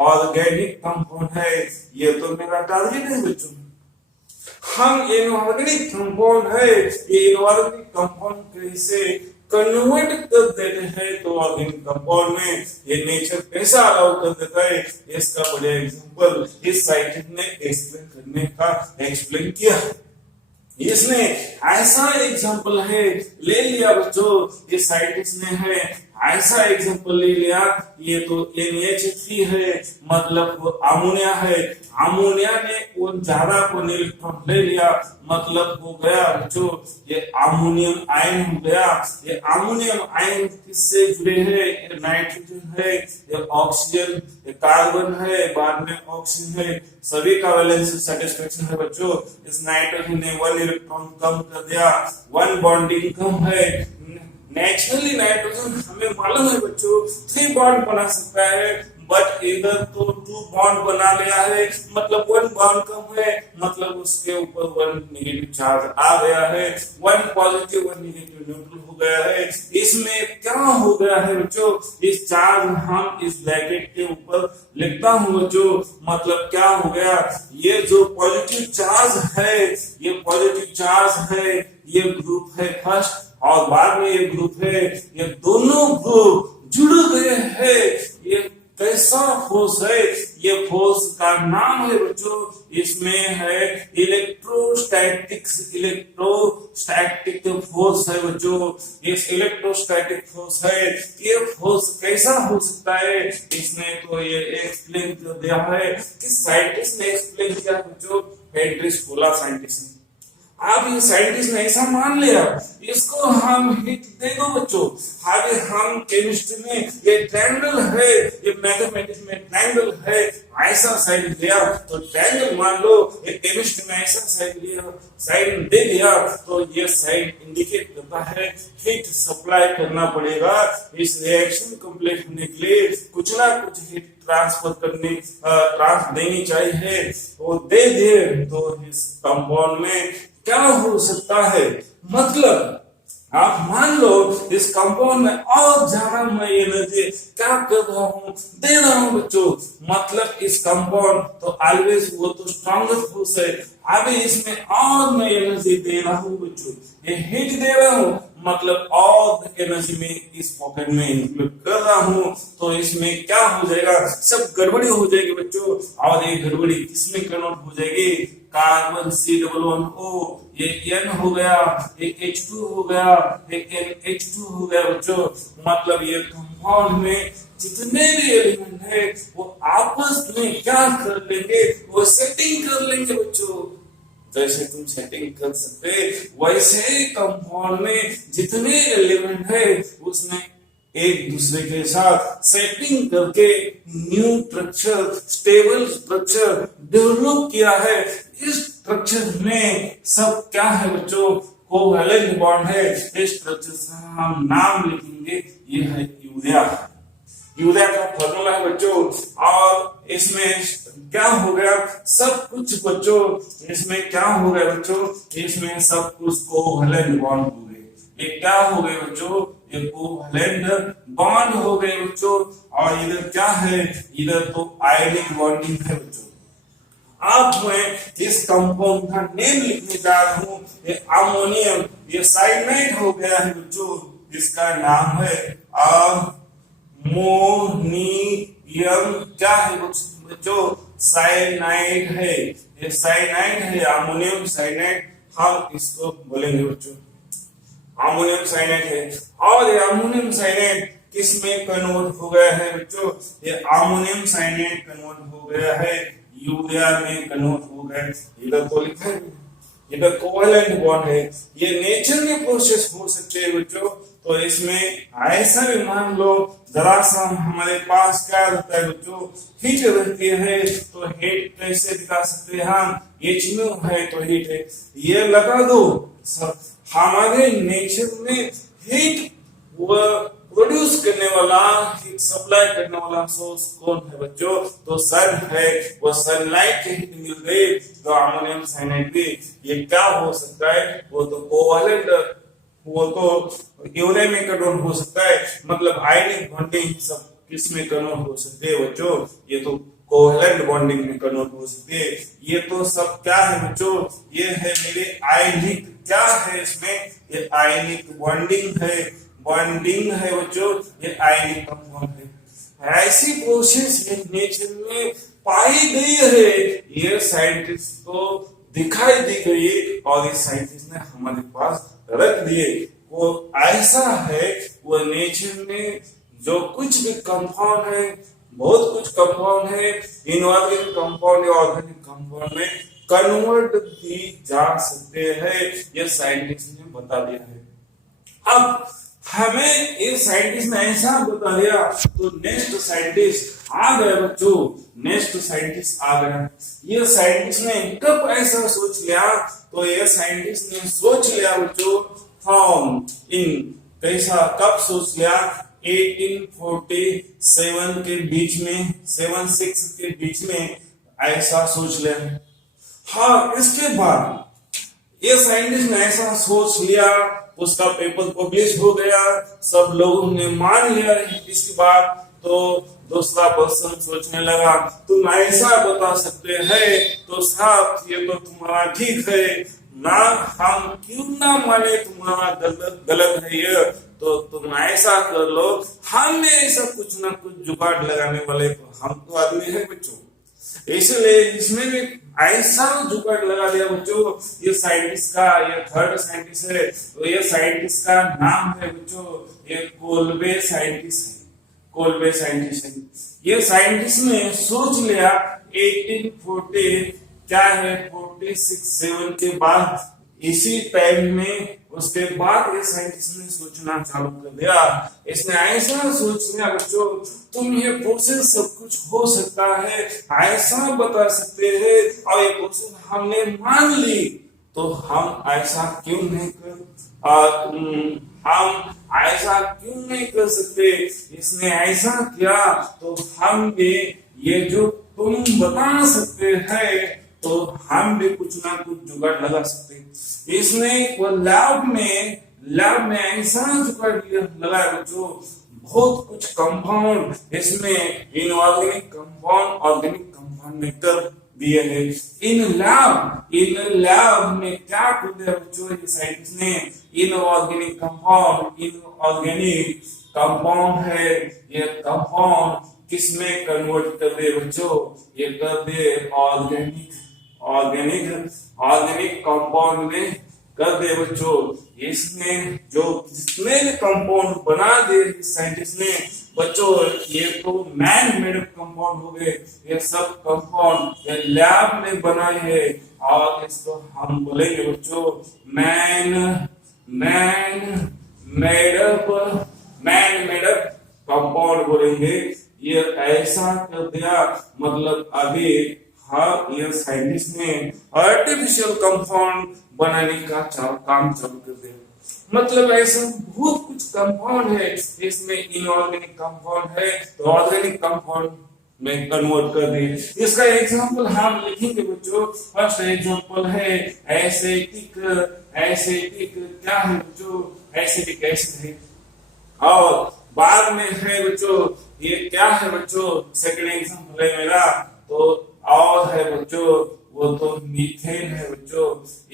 ऑर्गेनिक कंपाउंड है। ये तो मेरा टारगेट है बच्चों। हम इनऑर्गेनिक कंपाउंड है, ये इनऑर्गेनिक कंपाउंड कैसे कन्वर्ट कर देते हैं तो ऑर्गेनिक कंपाउंड में, ये नेचर कैसा अलाउ कर देता है, इसका बढ़िया एग्जांपल इस साइंटिस्ट ने एक्सप्लेन किया। इसने ऐसा एग्जांपल है ले लिया बच्चों, इस साइंटिस्ट ने है ऐसा एग्जांपल ले लिया, ये तो NH3 है, मतलब वो अमोनिया है। अमोनिया ने वो ज्यादा को इलेक्ट्रॉन ले लिया, मतलब हो गया बच्चों ये अमोनियम आयन हो गया। ये अमोनियम आयन किससे जुड़े हैं? ये नाइट्रोजन है, ये ऑक्सीजन, ये कार्बन है, बाद में ऑक्सीजन है, सभी का वैलेंस सेटिस्फेक्शन है बच्चों। इस नाइट्रोजन ने 1 इलेक्ट्रॉन कम कर दिया, 1 बॉन्डिंग कम है। नेचुरली नाइट्रोजन हमें मालूम है बच्चों 3 बॉन्ड बना सकता है, बट इधर तो 2 बॉन्ड बना लिया है, मतलब 1 बॉन्ड कम है, मतलब उसके ऊपर 1 नेगेटिव चार्ज आ गया है, 1 पॉजिटिव 1 नेगेटिव न्यूट्रल हो गया है। इसमें क्या हो गया है बच्चों? इस चार्ज हम इस ब्रैकेट के ऊपर लिखता हूं बच्चों, मतलब क्या हो गया? ये जो पॉजिटिव चार्ज है, ये पॉजिटिव चार्ज है, ये ग्रुप है फर्स्ट, और बाद में ये ग्रुप है, ये दोनों ग्रुप जुड़ गए हैं। ये कैसा फोर्स है? ये फोर्स का नाम है बच्चों, इसमें है इलेक्ट्रोस्टैटिक फोर्स है बच्चों। इस इलेक्ट्रोस्टैटिक फोर्स है, ये फोर्स कैसा हो सकता है? इसने तो ये एक्सप्लेन कर दिया है, कि साइंटिस्ट ने एक्सप्लेन किया बच्चों, फेडरिच होलार साइंटिस्ट ने। अब ये साइंटिस्ट ने ऐसा मान लिया, इसको हम हिट दे दो बच्चों। आगे हम केमिस्ट्री में ये ट्रायंगल है, ये मैथमेटिक्स में ट्रायंगल है, ऐसा साइन दिया तो ट्रायंगल मान लो, ये केमिस्ट्री में ऐसा साइन दे दिया तो ये साइन इंडिकेट करता है हीट सप्लाई करना पड़ेगा। इस रिएक्शन कंप्लीट होने के लिए कुछ ना कुछ हीट ट्रांसफर देनी चाहिए, वो दे दिए तो इस कंपाउंड में क्या हो सकता है? मतलब आप मान लो इस कंपाउंड में और ज्यादा मैं एनर्जी क्या कर रहा हूं, दे रहा हूं बच्चों, मतलब इस कंपाउंड तो ऑलवेज वो तो स्ट्रॉन्गर फोर्स है, अभी इसमें और मैं एनर्जी दे रहा हूं बच्चों, ये हीट दे रहा हूं, मतलब और एनर्जी में इस पॉकेट में इंक्लूड कर रहा हूं, तो इसमें क्या हो जाएगा? सब गड़बड़ी हो जाएगी बच्चों। और ये गड़बड़ी किसमें कन्वर्ट हो जाएगी? कार्बन C11O, ये N हो गया, ये H2 हो गया, ये NH2 हो गया बच्चों। मतलब ये कंपाउंड में जितने भी एलिमेंट है वो आपस में क्या कर लेंगे, वो सेटिंग कर लेंगे बच्चों। जैसे तुम सेटिंग कर सकते वैसे ही कंपाउंड में जितने एलिमेंट है उसमें एक दूसरे के साथ सेटिंग करके new structure, stable structure develop किया है। इस स्ट्रक्चर में सब क्या है बच्चों, कोवैलेंट बॉन्ड है। इस स्ट्रक्चर से हम नाम लिखेंगे, ये है यूरिया। यूरिया का फॉर्मूला है बच्चों। और इसमें क्या हो गया, सब कुछ बच्चों, इसमें क्या हो गया बच्चों, इसमें सब कुछ कोवैलेंट बॉन्ड हो गए। ये क्या हो गए बच्चों, ये कोवैलेंट बॉन्ड हो गए बच्चों। और इधर क्या है, इधर तो आयनिक बॉन्डिंग है बच्चों। अब मैं इस कंपाउंड का नेम लिखने जा रहा हूं। ये अमोनियम, ये साइनाइड हो गया है बच्चों। इसका नाम है अमोनियम। क्या है बच्चों, साइनाइड है। ये साइनाइड है, अमोनियम साइनाइड हम इसको बोलेंगे बच्चों, अमोनियम साइनाइड है। और ये अमोनियम साइनाइड किस में कन्वर्ट हो गया है बच्चों, ये अमोनियम साइनाइड कन्वर्ट हो गया है यूरिया में कन्वर्ट हो गया। इधर तो लिखा है, इधर कोवैलेंट बॉन्ड है। ये नेचर में प्रोसेस हो सकते हैं बच्चों। तो इसमें ऐसा भी मान लो, जरा सा हमारे पास क्या रहता है बच्चों, हीट रहती है। तो हीट कैसे दिखा सकते हैं हम, H में है तो हीट है, ये लगा दो। हमारे नेचर में हीट वो प्रोड्यूस करने वाला, हीट सप्लाई करने वाला सोर्स कौन है बच्चों, तो सन है। वो सनलाइट की हीट मिल गई तो अमोनियम साइनाइड भी ये क्या हो सकता है, वो तो कोवैलेंट, वो तो यूरिया में कन्वर्ट हो सकता है। मतलब आयनिक बॉन्डिंग सब किस में कन्वर्ट हो सकते हैं बच्चों, ये तो कोवैलेंट बॉन्डिंग में कन्वर्ट हो सकते हैं। ये तो सब क्या है बच्चों, ये है मेरे आयनिक, क्या है इसमें, ये आयनिक बॉन्डिंग है, बॉन्डिंग है बच्चों, ये आयनिक कंपाउंड है। ऐसी प्रोसेस है नेचर में पाई गई है, ये साइंटिस्ट को दिखाई दी गई और इस साइंटिस्ट ने हमारे पास रख दिए। वो ऐसा है, वो नेचर में जो कुछ भी कंपाउंड है, बहुत कुछ कंपाउंड है, इनऑर्गेनिक कंपाउंड या ऑर्गेनिक कंपाउंड में कन्वर्ट भी जा सकते हैं, ये साइंटिस्ट ने बता दिया है। अब हमें ये साइंटिस्ट ने ऐसा बता दिया तो नेक्स्ट साइंटिस्ट आ गए बच्चों, नेक्स्ट साइंटिस्ट आ गया। ये साइंटिस्ट ने कब ऐसा सोच लिया, तो ये साइंटिस्ट ने सोच लिया बच्चों फ्रॉम इन, कैसा कब सोच लिया, 1847 के बीच में, 76 के बीच में ऐसा सोच लिया। हाँ, इसके बाद ये साइंटिस्ट ने ऐसा सोच लिया, उसका पेपर पब्लिश हो गया, सब लोगों ने मान लिया। इसके बाद तो दूसरा पर्सन सोचने लगा तुम ऐसा बता सकते हैं तो साहब ये तो तुम्हारा ठीक है ना, हम क्यों ना माने तुम्हारा गलत है ये, तो तुम ऐसा कर लो, हमने ऐसा कुछ ना कुछ जुगाड़ लगाने वाले तो हम तो आदमी है बच्चों, इसलिए इसमें भी ऐसा जुगाड़ लगा दिया बच्चों। ये साइंटिस्ट का, ये थर्ड साइंटिस्ट है, तो ये साइंटिस्ट का नाम है बच्चों, ये कोल्बे साइंटिस्ट है, कोल्बे साइंटिस्ट है। ये साइंटिस्ट ने सोच लिया 1840 क्या है 46-7 के बाद, इसी टाइम में उसके बाद ये साइंटिस्ट ने सोचना चालू कर दिया। इसने ऐसा सोच लिया बच्चों, तुम ये प्रोसेस सब कुछ हो सकता है, ऐसा बता सकते हैं, और ये प्रोसेस हमने मान ली, तो हम ऐसा क्यों नहीं कर सकते। इसने ऐसा किया तो हम भी ये जो तुम बता सकते हैं तो हम भी कुछ ना कुछ जुगाड़ लगा सकते हैं। इसने वो लैब में ऐसा जुगाड़ लगाया बच्चों, बहुत कुछ कंपाउंड इसमें इनऑर्गेनिक कंपाउंड ऑर्गेनिक कंपाउंड में कर दिए हैं। इन लैब में क्या कर दिया बच्चों, ये साइंटिस्ट ने इनऑर्गेनिक कंपाउंड है, ये कंपाउंड किसमें कन्वर्ट कर दे बच्चों, ये कर दे ऑर्गेनिक कंपाउंड में कर दे बच्चों। इसने जो जितने भी कंपाउंड बना दे साइंटिस्ट ने बच्चों, ये तो मैन मेड कंपाउंड हो गए। ये सब कंपाउंड ये लैब में बनाए हैं और इसको हम बोलेंगे बच्चों मैन मेड अप कंपाउंड बोलेंगे। ये ऐसा कर दिया मतलब अभी ये साइंटिस्ट ने आर्टिफिशियल कंपाउंड बनाने का काम चालू कर दिया। मतलब ऐसा बहुत कुछ कंपाउंड है, इसमें इनऑर्गेनिक कंपाउंड है तो ऑर्गेनिक कंपाउंड में कन्वर्ट कर दिए। इसका एग्जांपल हम लिखेंगे बच्चों। फर्स्ट एग्जांपल है एसिटिक क्या है बच्चों? एसिटिक एसिड है। और बाद में है बच्चों ये क्या है बच्चों? सेकंड एग्जांपल है मेरा तो और है बच्चों वो तो मीथेन है बच्चों।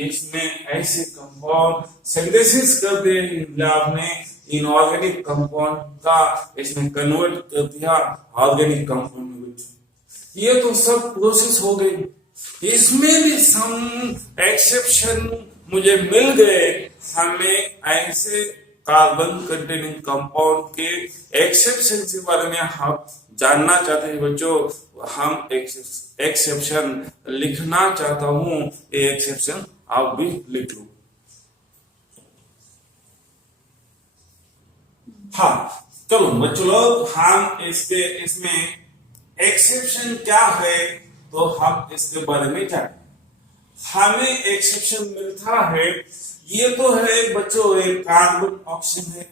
इसमें ऐसे कंपाउंड सिंथेसिस कर दे लैब में इनऑर्गेनिक कंपाउंड का, इसमें कन्वर्ट कर दिया ऑर्गेनिक कंपाउंड में बच्चों। ये तो सब प्रोसेस हो गई। इसमें भी सम एक्सेप्शन मुझे मिल गए। हमें ऐसे कार्बन कंटेनिंग कंपाउंड के एक्सेप्शन के बारे में हम जानना चाहते हैं बच्चों। हम एक्सेप्शन लिखना चाहता हूं, ये एक्सेप्शन आप भी लिख लो। हाँ चलो बच्चों लोग हम इसमें एक्सेप्शन क्या है तो हम इसके बारे में जानें। हमें एक्सेप्शन मिलता है, ये तो है बच्चों एक कार्बन ऑक्सीजन है।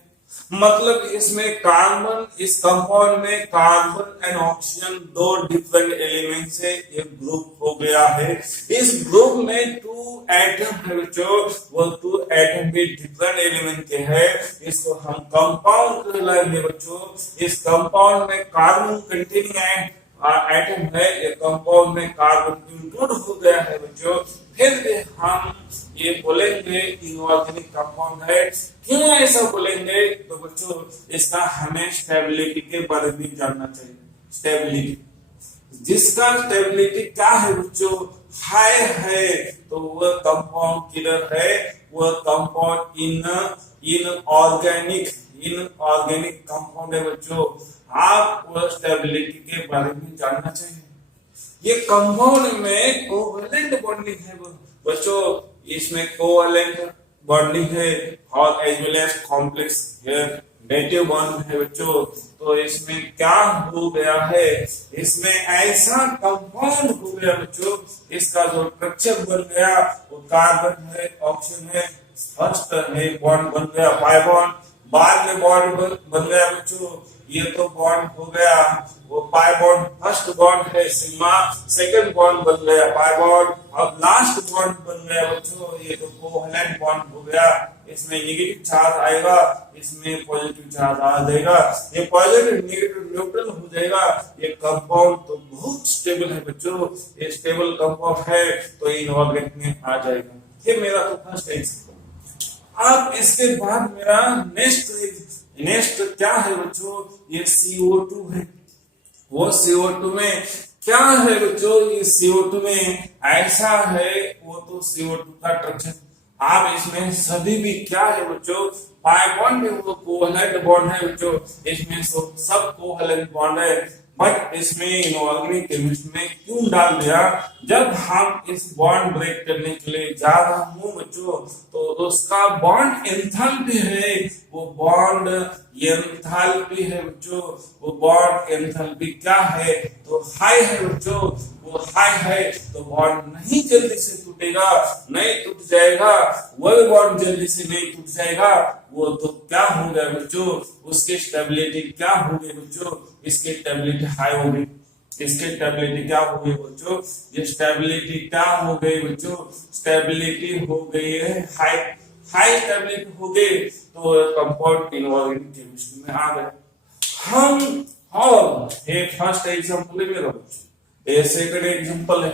मतलब इसमें कार्बन, इस कंपाउंड में कार्बन एंड ऑक्सीजन दो डिफरेंट एलिमेंट से एक ग्रुप हो गया है। इस ग्रुप में 2 एटम है बच्चों, वो 2 एटम भी डिफरेंट एलिमेंट के हैं। इसको हम कंपाउंड कहलाएंगे बच्चों। इस कंपाउंड में कार्बन कंटेनिंग एटम है, ये कंपाउंड में कार्बन इंक्लूड हो गया है बच्चों। फिर भी हम ये बोलेंगे इनऑर्गेनिक कंपाउंड है। क्यों ऐसा बोलेंगे तो बच्चों इसका हमें स्टेबिलिटी के बारे में जानना चाहिए। स्टेबिलिटी, जिसका स्टेबिलिटी क्या है बच्चों? हाई है तो वह कंपाउंड किलर है, वह कंपाउंड इनऑर्गेनिक कंपाउंड है बच्चों। आपको स्टेबिलिटी के बारे में जानना चाहिए। ये कंपाउंड में कोवैलेंट बॉन्डिंग है बच्चों, इसमें कोवैलेंट बॉन्डिंग है और as well as complex native bond है बच्चों। तो इसमें क्या हो गया है? इसमें ऐसा कंपाउंड हो गया बच्चों, इसका जो स्ट्रक्चर बन गया वो कार्बन है, ऑक्सीजन है, फर्स्ट है बॉन्ड बन गया पाई बॉन्ड, बाद में बॉन्ड बन गया बच्चों। ये तो बॉन्ड हो गया वो पाई बॉन्ड, फर्स्ट बॉन्ड है सिग्मा, सेकंड बॉन्ड बन गया पाई बॉन्ड, अब लास्ट बॉन्ड बन गया बच्चों ये तो कोवैलेंट बॉन्ड हो गया। इसमें नेगेटिव चार्ज आएगा, इसमें पॉजिटिव चार्ज आ जाएगा, ये पॉजिटिव नेगेटिव न्यूट्रल हो जाएगा। ये कंपाउंड तो बहुत स्टेबल है बच्चों। ये स्टेबल कंपाउंड है तो इनऑर्गेनिक में आ जाएगा। ये मेरा तो फर्स्ट एग्जांपल। अब इसके बाद मेरा नेक्स्ट क्या है बच्चों? ये CO2 है। वो CO2 में क्या है बच्चों? ये CO2 में ऐसा है वो तो CO2 का स्ट्रक्चर। आप इसमें सभी भी क्या है बच्चों? पाई बॉन्ड में वो कोवैलेंट बॉन्ड है बच्चों। इसमें सब कोवैलेंट बॉन्ड है। बट इसमें इनऑर्गेनिक केमिस्ट्री में क्यों डाल दिया? जब हम इस बॉन्ड ब्रेक करने के लिए जा रहा हूं बच्चों तो उसका बॉन्ड एंथैल्पी है, वो बॉन्ड एंथैल्पी है बच्चों। वो बॉन्ड एंथैल्पी क्या है? तो हाई है बच्चों। वो हाई है तो बॉन्ड नहीं जल्दी से टूटेगा, नहीं टूट जाएगा। वही बॉन्ड जल्दी से नहीं टूट जाएगा, वो तो क्या हो गया बच्चों? उसकी स्टेबिलिटी क्या हो गई बच्चों? इसकी स्टेबिलिटी हाई हो गई। इसकी स्टेबिलिटी क्या हो गई बच्चों? ये स्टेबिलिटी क्या हो गई बच्चों? स्टेबिलिटी हो गई है हाई स्टेबिलिटी हो गई तो कंपाउंड इनऑर्गेनिक केमिस्ट्री में आ गए हम। और ये फर्स्ट एग्जांपल है मेरा बच्चों, ये सेकंड एग्जांपल है।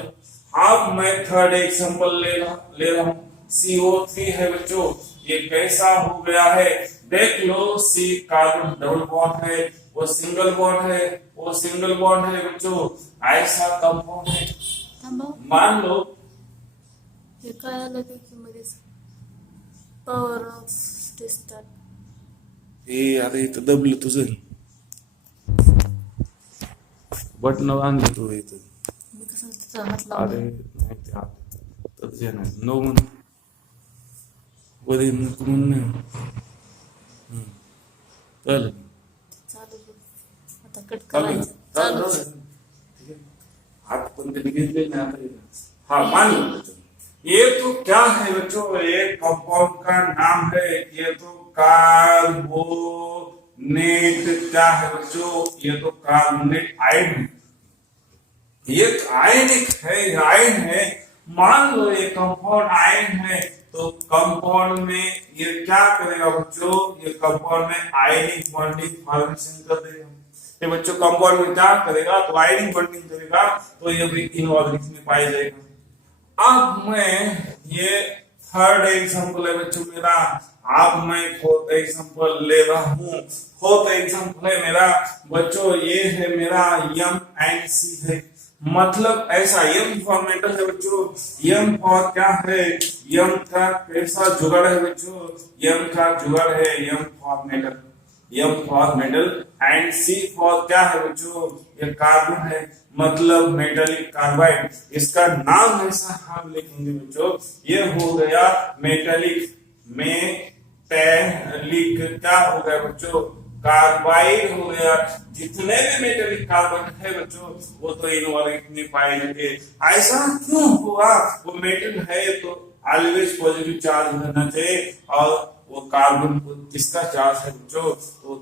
अब मैं थर्ड एग्जांपल ले रहा हूं। CO3 है बच्चों। ये कैसा हो गया है? देख लो, C कार्बन डबल बॉन्ड है, वो सिंगल बॉन्ड है, वो सिंगल बॉन्ड है बच्चों। ऐसा कंपाउंड है। मान लो हे काय आलं त्याच्यामध्येच पॉवर ऑफ स्टार्ट. हे आता इथं दबलं तुझं बटन आणलं तू इथं. मी कसं त्याचा हात अरे लावला. नाही ते आत तर जे नाही नो म्हण वरील नको म्हण नाही चालेल चालू बघ. आता कट चालू करायचं. चालू चालू. ठीक है हाथ पण कधी घेतले नाही आता हाँ मान लो बच्चों ये तो क्या है बच्चों ये कंपाउंड का नाम है ये तो कार्बोनेट क्या है बच्चों ये तो कार्बोनेट आयन है ये आयनिक है आयन है मान लो ये कंपाउंड आयन है तो कंपाउंड में ये क्या करेगा बच्चों ये कंपाउंड में आयनिक बॉन्डिंग फॉर्मेशन कर देगा ये बच्चों कंपाउंड में क्या करेगा तो आयनिक बॉन्डिंग करेगा तो ये भी इनऑर्गेनिक में पाया जाएगा। अब मैं ये थर्ड एग्जांपल है बच्चों मेरा अब मैं फोर्थ एग्जांपल ले रहा हूँ फोर्थ एग्जांपल है मेरा बच्चों ये है मेरा M&C है मतलब ऐसा M फॉर मेटल है बच्चों M फॉर क्या है M का कैसा जुगाड़ है बच्चों M का जुगाड़ है M for metal and C for क्या है बच्चों ये कार्बन है मतलब मेटालिक कार्बाइड इसका नाम ऐसा हम लिखेंगे बच्चों ये हो गया मेटालिक क्या हो गया बच्चों कार्बाइड हो गया जितने भी मेटालिक कार्बन है बच्चों वो तो इनऑर्गेनिक में पाए जाएंगे ऐसा क्यों हुआ वो मेटल है तो ऑलवेज पॉजिटिव चार्ज होना चाहिए और वो कार्बन को किसका चार्ज है बच्चों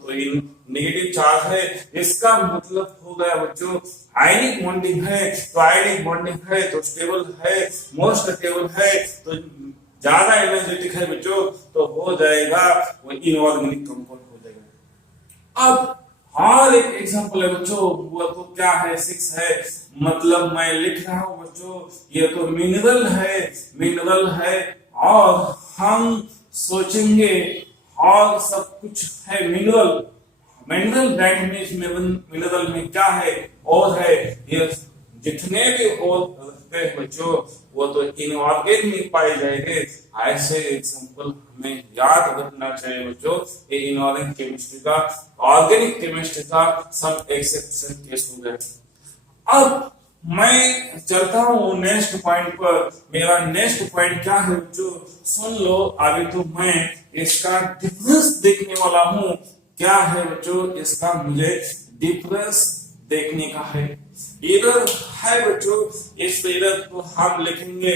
तो इन नेगेटिव चार्ज है इसका मतलब हो गया बच्चों आयनिक बॉन्डिंग है तो आयनिक बॉन्डिंग है तो स्टेबल है मोस्ट स्टेबल है तो ज्यादा एनर्जेटिक है बच्चों तो हो जाएगा वो इनऑर्गेनिक कंपाउंड हो जाएगा। अब हर एक एग्जांपल है बच्चों वो तो क्या है 6 है मतलब मैं लिख रहा हूं बच्चों ये तो मिनरल है और हम सोचेंगे और सब कुछ है मिनरल दैट मींस मिनरल में क्या है और है ये जितने भी और रहते हैं बच्चों वो तो इनऑर्गेनिक में पाए जाएंगे ऐसे एग्जांपल हमें याद रखना चाहिए बच्चों ये इनऑर्गेनिक केमिस्ट्री का ऑर्गेनिक केमिस्ट्री का सब एक्सेप्शन केस हो गया। अब मैं चलता हूँ नेक्स्ट पॉइंट पर मेरा नेक्स्ट पॉइंट क्या है बच्चों सुन लो अभी तो मैं इसका डिफरेंस देखने वाला हूँ क्या है बच्चों इसका मुझे डिफरेंस देखने का है इधर है बच्चों इस इधर तो हम लिखेंगे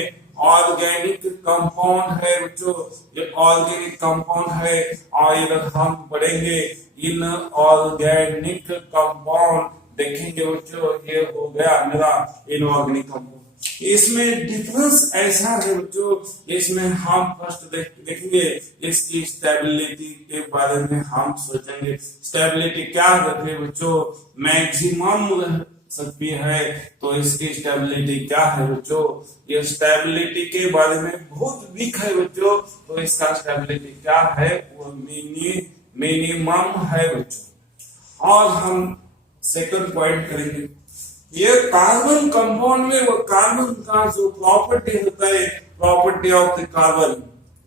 ऑर्गेनिक कंपाउंड है बच्चों ये ऑर्गेनिक कंपाउंड है और इधर हम पढ़ेंगे इन ऑर्गेनिक कंपाउंड देखेंगे बच्चों ये हो गया मेरा इनऑर्गेनिक कंपाउंड इसमें डिफरेंस ऐसा है बच्चों इसमें हम फर्स्ट देखेंगे इसकी स्टेबिलिटी के बारे में हम सोचेंगे स्टेबिलिटी क्या रहती है बच्चों मैक्सिमम सकती है तो इसकी स्टेबिलिटी क्या है बच्चों ये स्टेबिलिटी के बारे में बहुत वीक है बच्चों तो इसका स्टेबिलिटी क्या है वो मिनिमम है बच्चों। और हम सेकंड पॉइंट करेंगे ये कार्बन कंपाउंड में वो कार्बन का जो प्रॉपर्टी होता है property of the carbon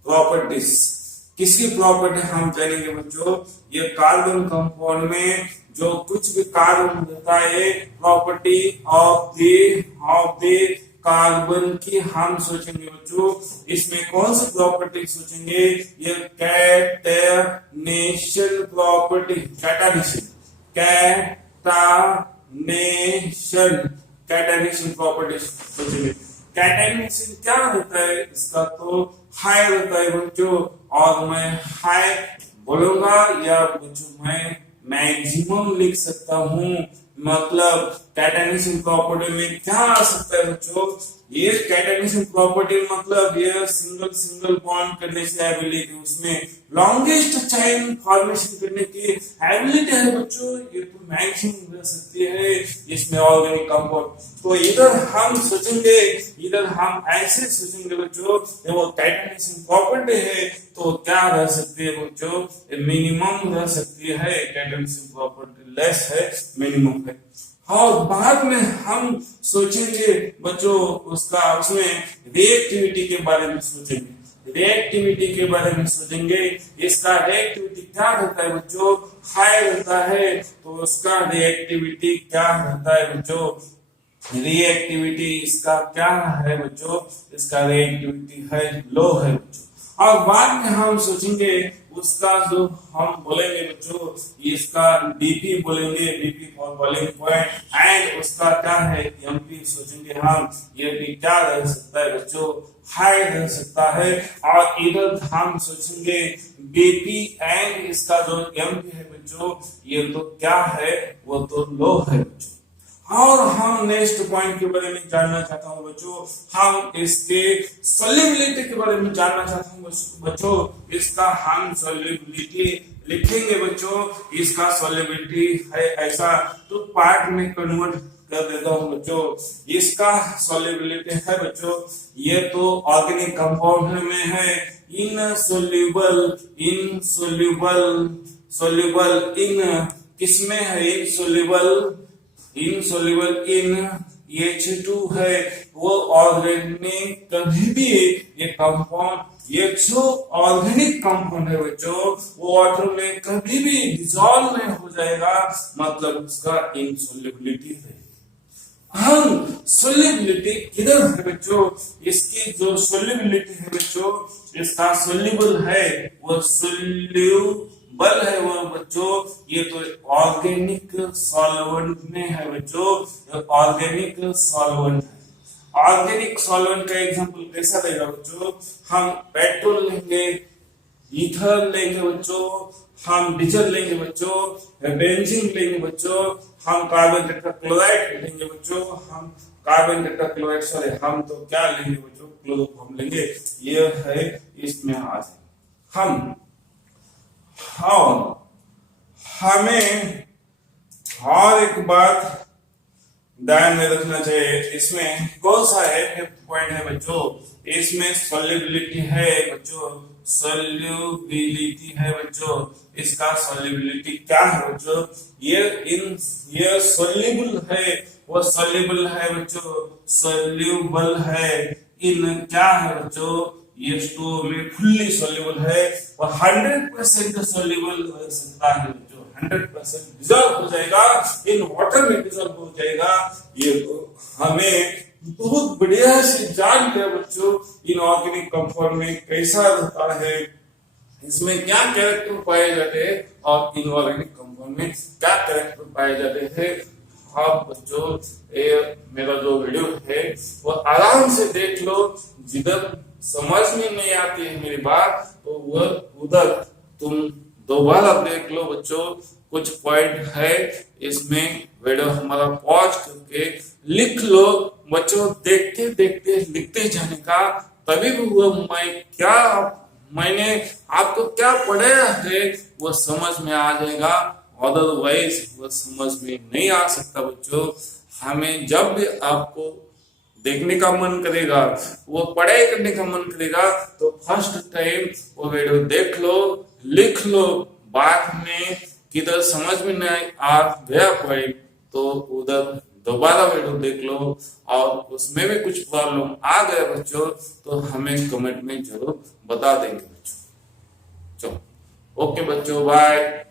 properties किसकी प्रॉपर्टी हम करेंगे बच्चों ये कार्बन कंपाउंड में जो कुछ भी कार्बन होता है प्रॉपर्टी ऑफ द कार्बन की हम सोचेंगे बच्चों इसमें कौन सी प्रॉपर्टी सोचेंगे ये कैटेनेशन प्रॉपर्टी कैटेनेशन प्रॉपर्टी सोचेंगे कैटेनेशन क्या होता है इसका तो हाई होता है बच्चों और मैं हाई बोलूंगा या बच्चों मैं मैक्सिमम लिख सकता हूँ मतलब कैटेनेशन प्रॉपर्टी में क्या आ सकता है बच्चों ये कैटेनेशन प्रॉपर्टी मतलब ये सिंगल बॉन्ड करने से एबिलिटी उसमें लॉन्गेस्ट चेन फॉर्मेशन करने की एबिलिटी है बच्चों ये तो मैक्सिमम रह सकती है इसमें ऑर्गेनिक कंपाउंड तो इधर हम सोचेंगे इधर हम ऐसे सोचेंगे बच्चों वो कैटेनेशन प्रॉपर्टी है तो क्या रह सकती है बच्चों मिनिमम रह सकती है कैटेनेशन प्रॉपर्टी लेस है मिनिमम है। और बाद में हम सोचेंगे बच्चों उसमें रिएक्टिविटी के बारे में सोचेंगे, रिएक्टिविटी के बारे में सोचेंगे। इसका रिएक्टिविटी क्या रहता है बच्चों, हाई रहता है, तो उसका रिएक्टिविटी क्या रहता है बच्चों, रिएक्टिविटी इसका क्या है बच्चों, इसका रिएक्टिविटी है लो है बच्चों। और बाद में हम सोचेंगे उसका जो हम बोलेंगे बच्चों, इसका डीपी बोलेंगे, DP for boiling point, and उसका क्या है एमपी सोचेंगे हम, ये भी क्या रह सकता है बच्चों, हाई रह सकता है। और इधर हम सोचेंगे बीपी एंड इसका जो एमपी है बच्चों, ये तो क्या है, वो तो लो है बच्चों। और हम नेक्स्ट पॉइंट के बारे में जानना चाहता हूं बच्चों, हम इसके सॉल्युबिलिटी के बारे में जानना चाहता हूं बच्चों। इसका हम सॉल्युबिलिटी लिखेंगे बच्चों, इसका सॉल्युबिलिटी है ऐसा, तो पार्ट में कन्वर्ट कर देता हूं बच्चों। इसका सॉल्युबिलिटी है बच्चों, ये तो ऑर्गेनिक कंपाउंड में है, इनसोल्यूबल, सोल्यूबल इन किसमें है, इनसोल्यूबल इन H2 है। वो ऑर्गेनिक कभी भी ये कंपाउंड, ये जो ऑर्गेनिक कंपाउंड है बच्चों, वो वाटर में कभी भी डिसॉल्व नहीं हो जाएगा, मतलब उसका इनसोल्युबिलिटी है। हम सोल्युबिलिटी किधर है बच्चों, इसकी जो सोल्युबिलिटी है बच्चों, इसका सोल्यूबल है, वो सोल्यूबल है वो बच्चों, ये तो ऑर्गेनिक सॉल्वेंट में है बच्चों, ऑर्गेनिक सॉल्वेंट है। ऑर्गेनिक सॉल्वेंट का एग्जांपल कैसा रहेगा बच्चों, हम पेट्रोल लेंगे, ईथर लेंगे बच्चों, हम डीजल लेंगे बच्चों, बेंजीन लेंगे बच्चों, हम कार्बन टेट्राक्लोराइड लेंगे बच्चों, हम कार्बन टेट्राक्लोराइड सॉरी हम तो क्या लेंगे बच्चों, क्लोरोफॉर्म लेंगे। ये है इसमें आज हम, और हमें और एक बात ध्यान में रखना चाहिए, इसमें कौन सा है पॉइंट है बच्चों, इसमें सॉल्युबिलिटी है बच्चों, सॉल्युबिलिटी है बच्चों। इसका सॉल्युबिलिटी क्या है बच्चों, ये सॉल्युबल है, वो सॉल्युबल है बच्चों, सॉल्युबल है इन क्या है बच्चों, ये H2O में फुल्ली सॉल्युबल है, और 100% सॉल्युबल हो सकता है बच्चों, 100% डिसॉल्व हो जाएगा, इन वाटर में डिसॉल्व हो जाएगा। ये तो हमें बहुत बढ़िया से जान लिया बच्चों, इनऑर्गेनिक कंपाउंड में कैसा रहता है, इसमें क्या कैरेक्टर पाए जाते हैं, और इनऑर्गेनिक कंपाउंड में क्या कैरेक्टर पाए जाते हैं। आप बच्चों मेरा जो वीडियो है वो आराम से देख लो, जिधर समझ में नहीं आती है मेरी बात तो वह उधर तुम दोबारा देख लो बच्चों। कुछ पॉइंट है इसमें, वीडियो हमारा पॉज करके लिख लो बच्चों, देखते देखते लिखते जाने का, तभी वो मैंने आपको क्या पढ़ाया है वो समझ में आ जाएगा, अदरवाइज वो समझ में नहीं आ सकता बच्चों। हमें जब भी आपको देखने का मन करेगा, वो पढ़ाई करने का मन करेगा, तो फर्स्ट टाइम वो वीडियो देख लो, लिख लो, बाद में किधर समझ में नहीं आ गया पॉइंट तो उधर दोबारा वीडियो देख लो, और उसमें भी कुछ प्रॉब्लम आ गया बच्चों तो हमें कमेंट में जरूर बता देंगे बच्चों। चलो ओके बच्चों, बाय।